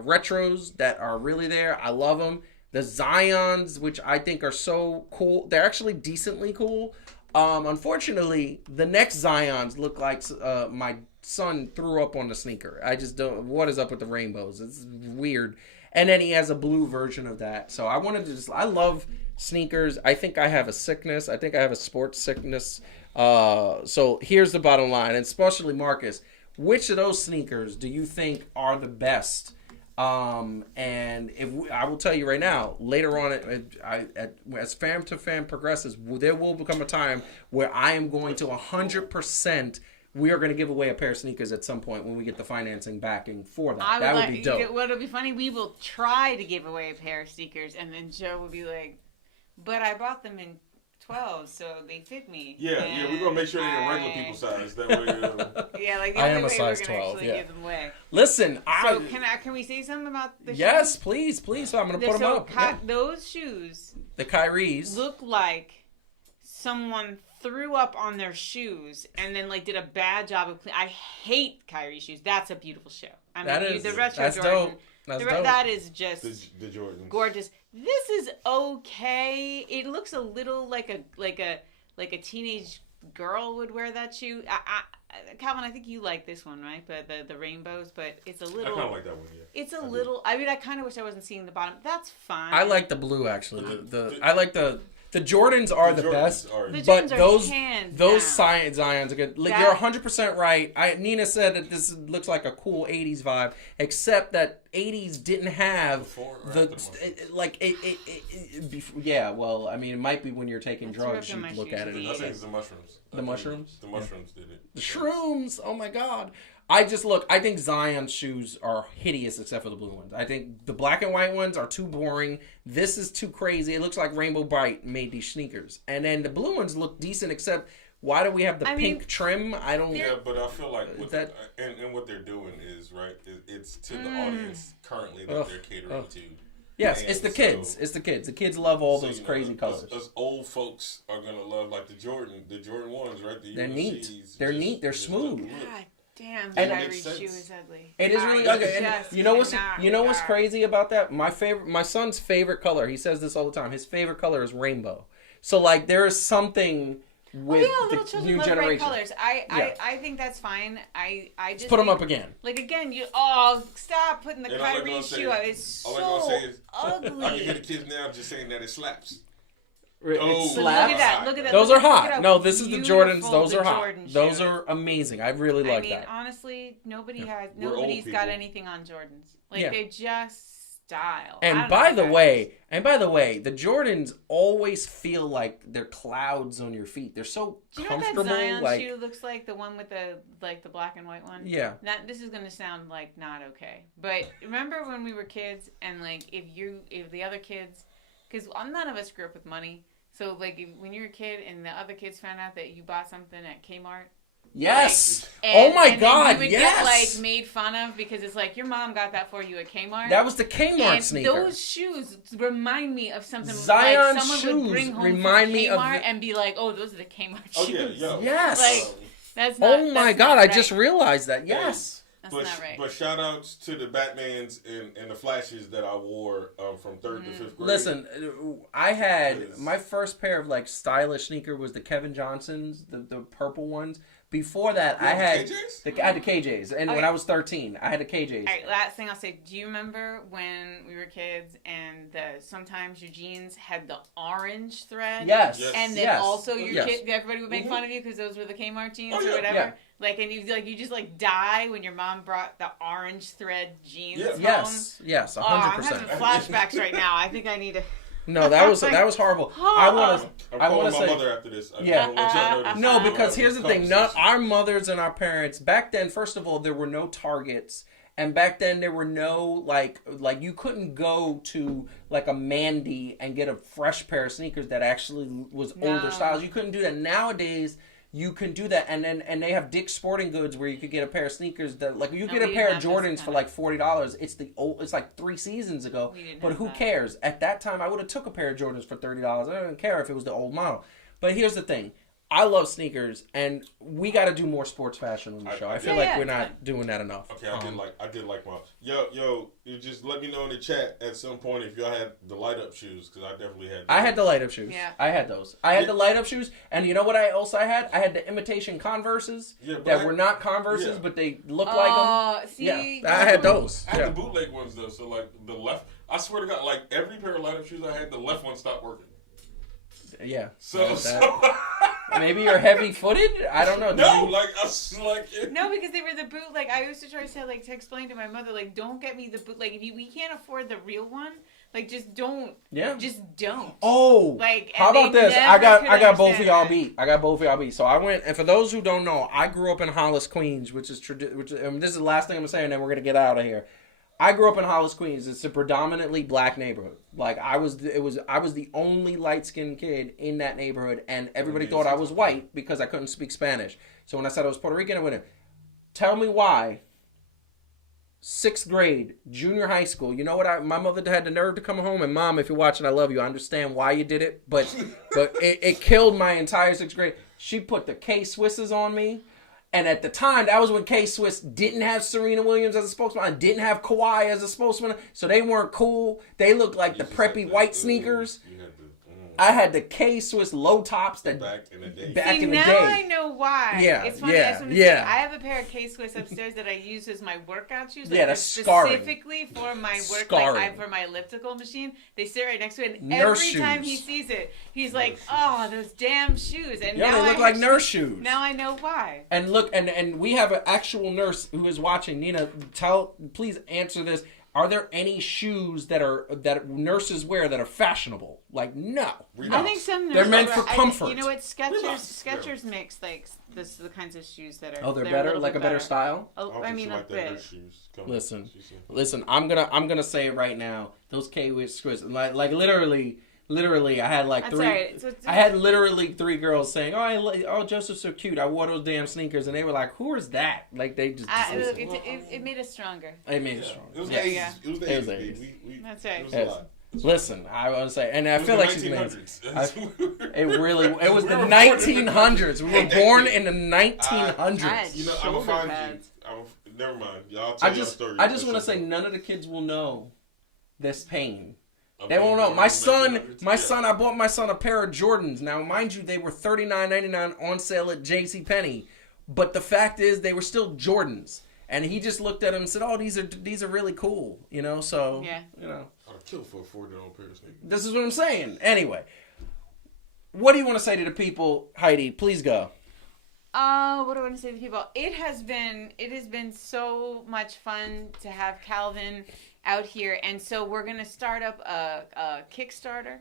retros that are really there. I love them. The Zions, which I think are so cool. They're actually decently cool. Unfortunately, the next Zions look like my son threw up on the sneaker. I just don't. What is up with the rainbows? It's weird. And then he has a blue version of that. So I wanted to I love sneakers. I think I have a sickness. I think I have a sports sickness. So here's the bottom line, and especially Marcus, which of those sneakers do you think are the best? And I will tell you right now, later on, as Fam to Fam progresses, there will become a time where I am going to 100%. We are going to give away a pair of sneakers at some point when we get the financing backing for that. That would be dope. What'll be funny? We will try to give away a pair of sneakers, and then Joe will be like, "But I bought them in 12, so they fit me." Yeah, we're gonna make sure they're regular people size. That way, yeah, like the I only am a way size we're gonna 12. actually Yeah. give them away. Listen, So can we say something about the shoes? Yes, please. So I'm gonna put them up. Those shoes, the Kyries, look like someone threw up on their shoes and then like did a bad job of cleaning. I hate Kyrie shoes. That's a beautiful shoe. I mean, the retro that's Jordan. Dope. That's dope. That is just the Jordan. Gorgeous. This is okay. It looks a little like a teenage girl would wear that shoe. Calvin, I think you like this one, right? But the rainbows, but it's a little. I kind of like that one. Yeah. It's a little. I mean, I kind of wish I wasn't seeing the bottom. That's fine. I like the blue actually. I like the Jordans are the best, but those Zions are good. You're 100% right. Nina said that this looks like a cool 80s vibe, except that 80s didn't have yeah, well, I mean, it might be when you're taking drugs you look at it. I think it's the mushrooms. The mushrooms? The mushrooms did it. The shrooms. Oh my God. I think Zion's shoes are hideous except for the blue ones. I think the black and white ones are too boring. This is too crazy. It looks like Rainbow Bright made these sneakers. And then the blue ones look decent except why do we have the pink trim? I don't. Yeah, but I feel like what they're doing is right. It's to the audience currently that they're catering to. Yes, and it's the kids. It's the kids. The kids love all those crazy colors. Us old folks are gonna love like the Jordan ones, right? They're neat. They're neat. They're smooth. God damn, and Kyrie's shoe is ugly. It is really ugly. And you know what's crazy about that? My son's favorite color. He says this all the time. His favorite color is rainbow. So like there is something with the new generation. Colors. I think that's fine. I just put them up again. Like again, stop putting the Kyrie shoe out. It's so ugly. I can hear the kids now just saying that it slaps. Look at that! Look at that! Those are hot. No, this is the Jordans. Those are hot. Those are amazing. I really like that. Honestly, nobody's got anything on Jordans. Like they just style. And by the way, the Jordans always feel like they're clouds on your feet. They're so comfortable. Do you know what that Zion shoe looks like? The one with the black and white one. Yeah. This is gonna sound like not okay, but remember when we were kids and like if the other kids, because none of us grew up with money. So, like, when you were a kid and the other kids found out that you bought something at Kmart. Yes. Oh, my God, you would get, like, made fun of because it's like, your mom got that for you at Kmart. That was the Kmart sneaker. Those shoes remind me of something Zion like someone shoes would bring home remind from me Kmart of and be like, oh, those are the Kmart shoes. Yes. Like, that's not Oh, my God, I just realized that. Yes. That's not right. But shout outs to the Batmans and the Flashes that I wore from 3rd to 5th grade. Listen, I had my first pair of like stylish sneaker was the Kevin Johnsons, the purple ones. Before that, I had the KJs, and when I was 13, I had the KJs. All right, last thing I'll say. Do you remember when we were kids and sometimes your jeans had the orange thread? Yes. And then also everybody would make fun of you because those were the Kmart jeans or whatever. Yeah. Like, and you just like die when your mom brought the orange thread jeans home. Yes, 100%. I'm having flashbacks right now. I think I need to. No, that was horrible. I want to say. My mother after this. No, because here's the thing. Our mothers and our parents back then. First of all, there were no Targets, and back then there were no like you couldn't go to like a Mandy and get a fresh pair of sneakers that actually was older styles. You couldn't do that. Nowadays, you can do that, and they have Dick's Sporting Goods where you could get a pair of sneakers that like you get a pair of Jordans for like $40. It's like 3 seasons ago, but who cares? At that time, I would have took a pair of Jordans for $30. I didn't care if it was the old model. But here's the thing. I love sneakers, and we got to do more sports fashion on the show. I feel like we're not doing that enough. Okay, I did like my yo. You just let me know in the chat at some point if y'all had the light up shoes because I definitely had. I had the light up shoes. Yeah, I had those. I had the light up shoes, and you know what I had? I had the imitation Converses that were not Converses, but they looked like them. See, I had those. I had the bootleg ones though. So like the left, I swear to God, like every pair of light up shoes I had, the left one stopped working. Yeah. So Maybe you're heavy-footed? I don't know. No, No, because they were the boot. Like, I used to try to say, like, to explain to my mother, like, don't get me the boot. Like, if we can't afford the real one, like, just don't. Yeah. Just don't. Oh. Like, how about this? I got both of y'all that. beat. I got both of y'all beat. So I went, and for those who don't know, I grew up in Hollis, Queens, which is this is the last thing I'm gonna say, and then we're gonna get out of here. I grew up in Hollis, Queens. It's a predominantly black neighborhood. Like I was the only light-skinned kid in that neighborhood, and everybody thought I was white because I couldn't speak Spanish. So when I said I was Puerto Rican, I went in. Tell me why. 6th grade, junior high school. You know what? My mother had the nerve to come home, and Mom, if you're watching, I love you. I understand why you did it, but it killed my entire 6th grade. She put the K-Swisses on me. And at the time, that was when K-Swiss didn't have Serena Williams as a spokesman. I didn't have Kawhi as a spokesman. So they weren't cool. They looked like the preppy white sneakers. I had the K-Swiss low tops that back in the day. Now I know why. Yeah, it's funny. I have a pair of K-Swiss upstairs that I use as my workout shoes. Like, that's scarring. Specifically for my work, for my elliptical machine. They sit right next to it, and every time he sees it, he's like, "Oh, those damn shoes!" And now they look like nurse shoes. Now I know why. And look, and we have an actual nurse who is watching. Nina, please answer this. Are there any shoes that nurses wear that are fashionable? Like, no. I think some they're meant for comfort. You know what? Skechers makes like the kinds of shoes that are. Oh, they're better, like a better style. I mean, a bit. Listen. I'm gonna say it right now. Those K-Swiss, like literally, I had like three. Right. I had literally 3 girls saying, "Oh, Joseph's so cute. I wore those damn sneakers," and they were like, "Who is that?" Like they just. It made us stronger. It made us stronger. It was the 80s. That's right. It was a lot. Listen, I want to say, and I feel like she's made it was the 1900s. We were born in the 1900s. You know, I'm gonna find you. Never mind. Y'all tell your story. I just want to say, none of the kids will know this pain. They won't know. My son, I bought my son a pair of Jordans. Now, mind you, they were $39.99 on sale at JCPenney. But the fact is, they were still Jordans. And he just looked at them and said, "Oh, these are really cool." You know, so you know. I'd kill for a $4 pair of sneakers. This is what I'm saying. Anyway, what do you want to say to the people, Heidi? Please go. What do I want to say to people? It has been so much fun to have Calvin out here, and so we're gonna start up a Kickstarter.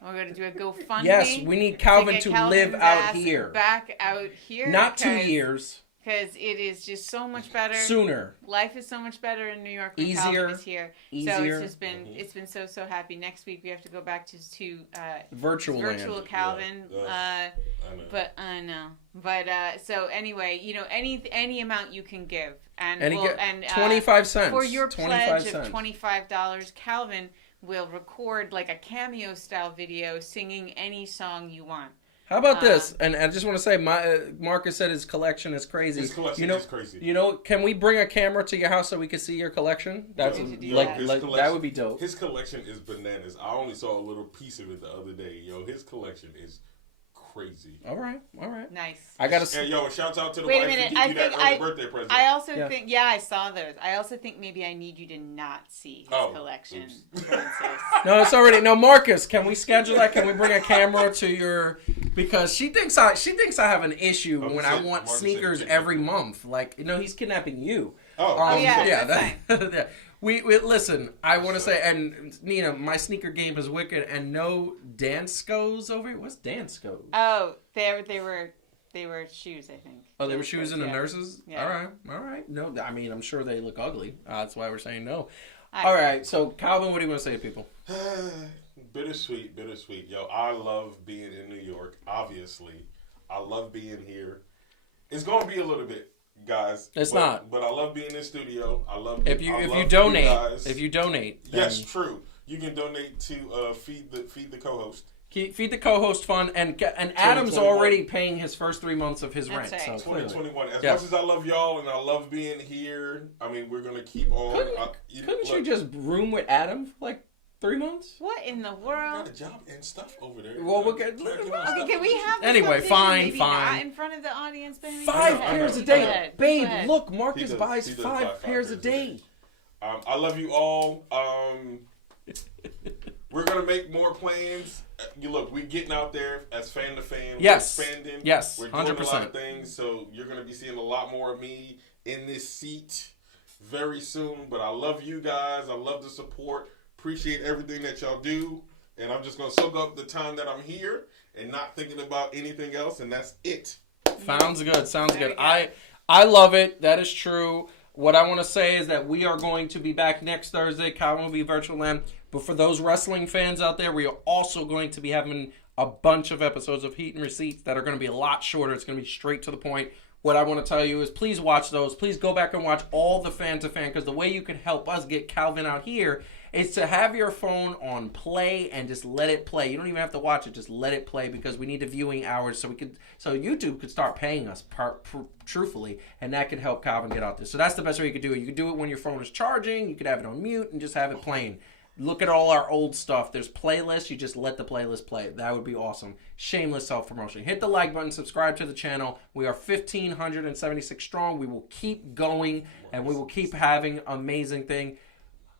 We're gonna do a GoFundMe. Yes, we need Calvin to live out here. Back out here. Not 2 years. Because it is just so much better. Sooner. Life is so much better in New York when Calvin is here. So it's just been so happy. Next week we have to go back to virtual Calvin. I know. But I know. But so anyway, you know, any amount you can give, and 25 cents for your pledge of $25, Calvin will record like a cameo style video singing any song you want. How about this? And I just want to say, Marcus said his collection is crazy. His collection is crazy. You know, can we bring a camera to your house so we can see your collection? That's that would be dope. His collection is bananas. I only saw a little piece of it the other day. Yo, his collection is crazy. All right. Nice. I gotta. And yo, shouts out to the Wait wife a minute. for getting you that early birthday present. I also think, I saw those. I also think maybe I need you to not see his collection. No, it's already. No, Marcus, can we schedule that? Can we bring a camera to your? Because she thinks I have an issue when I want sneakers every month. Like, you know, he's kidnapping you. Yeah. We listen. I want to say, and Nina, my sneaker game is wicked, and no dance goes over here. What's dance goes? Oh, they were shoes, I think. Oh, they were shoes in the nurses. Yeah. All right. No, I mean, I'm sure they look ugly. That's why we're saying no. All right. So, Calvin, what do you want to say to people? Bittersweet. Yo, I love being in New York. Obviously, I love being here. It's gonna be a little bit. Guys, but I love being in the studio. I love if you donate. If you donate, yes, true. You can donate to feed the co-host. Feed the co-host fund, and Adam's already paying his first 3 months of his rent. Right. So 2021. As much as I love y'all and I love being here, I mean, we're gonna keep on. Couldn't you just room with Adam for like 3 months? What in the I world? got a job and stuff over there. Well, we'll get. Okay, can we have this anyway? Fine. Not in front of the audience, baby. 5 pairs a day, babe. Go Look, Marcus buys 5 pairs a day. I love you all. We're gonna make more plans. You look, we're getting out there as fan to fan. Yes. We're expanding. Yes. We're doing 100%. a lot of things. So you're gonna be seeing a lot more of me in this seat very soon. But I love you guys. I love the support. Appreciate everything that y'all do. And I'm just gonna soak up the time that I'm here and not thinking about anything else. And that's it. Sounds good. Sounds good. I love it. That is true. What I want to say is that we are going to be back next Thursday. Calvin will be virtual land. But for those wrestling fans out there, we are also going to be having a bunch of episodes of Heat and Receipts that are going to be a lot shorter. It's going to be straight to the point. What I want to tell you is please watch those. Please go back and watch all the fan to fan, because the way you can help us get Calvin out here is to have your phone on play and just let it play. You don't even have to watch it. Just let it play, because we need the viewing hours so YouTube could start paying us truthfully, and that could help Calvin get out there. So that's the best way you could do it. You could do it when your phone is charging. You could have it on mute and just have it playing. Look at all our old stuff. There's playlists. You just let the playlist play. That would be awesome. Shameless self-promotion. Hit the like button. Subscribe to the channel. We are 1,576 strong. We will keep going, and we will keep having amazing things.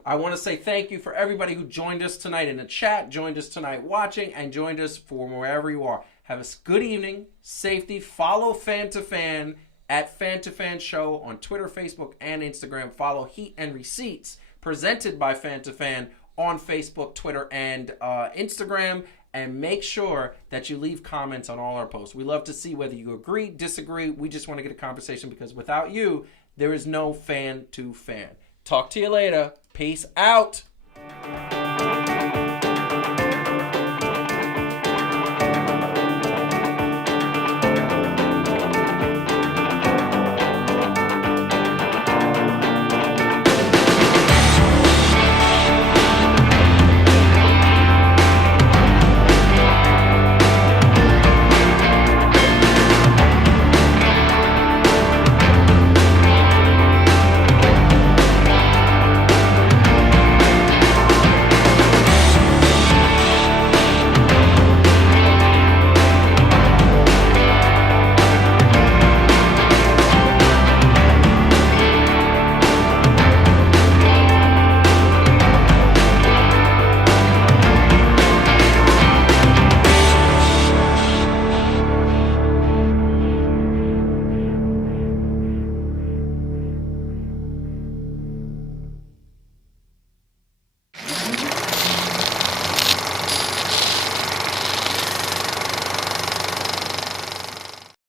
I want to say thank you for everybody who joined us tonight in the chat, joined us tonight watching, and joined us for wherever you are. Have a good evening. Safety. Follow Fan to Fan at Fan to Fan Show on Twitter, Facebook, and Instagram. Follow Heat and Receipts presented by Fan to Fan on Facebook, Twitter, and Instagram, and make sure that you leave comments on all our posts. We love to see whether you agree, disagree. We just want to get a conversation, because without you, there is no fan to fan. Talk to you later. Peace out.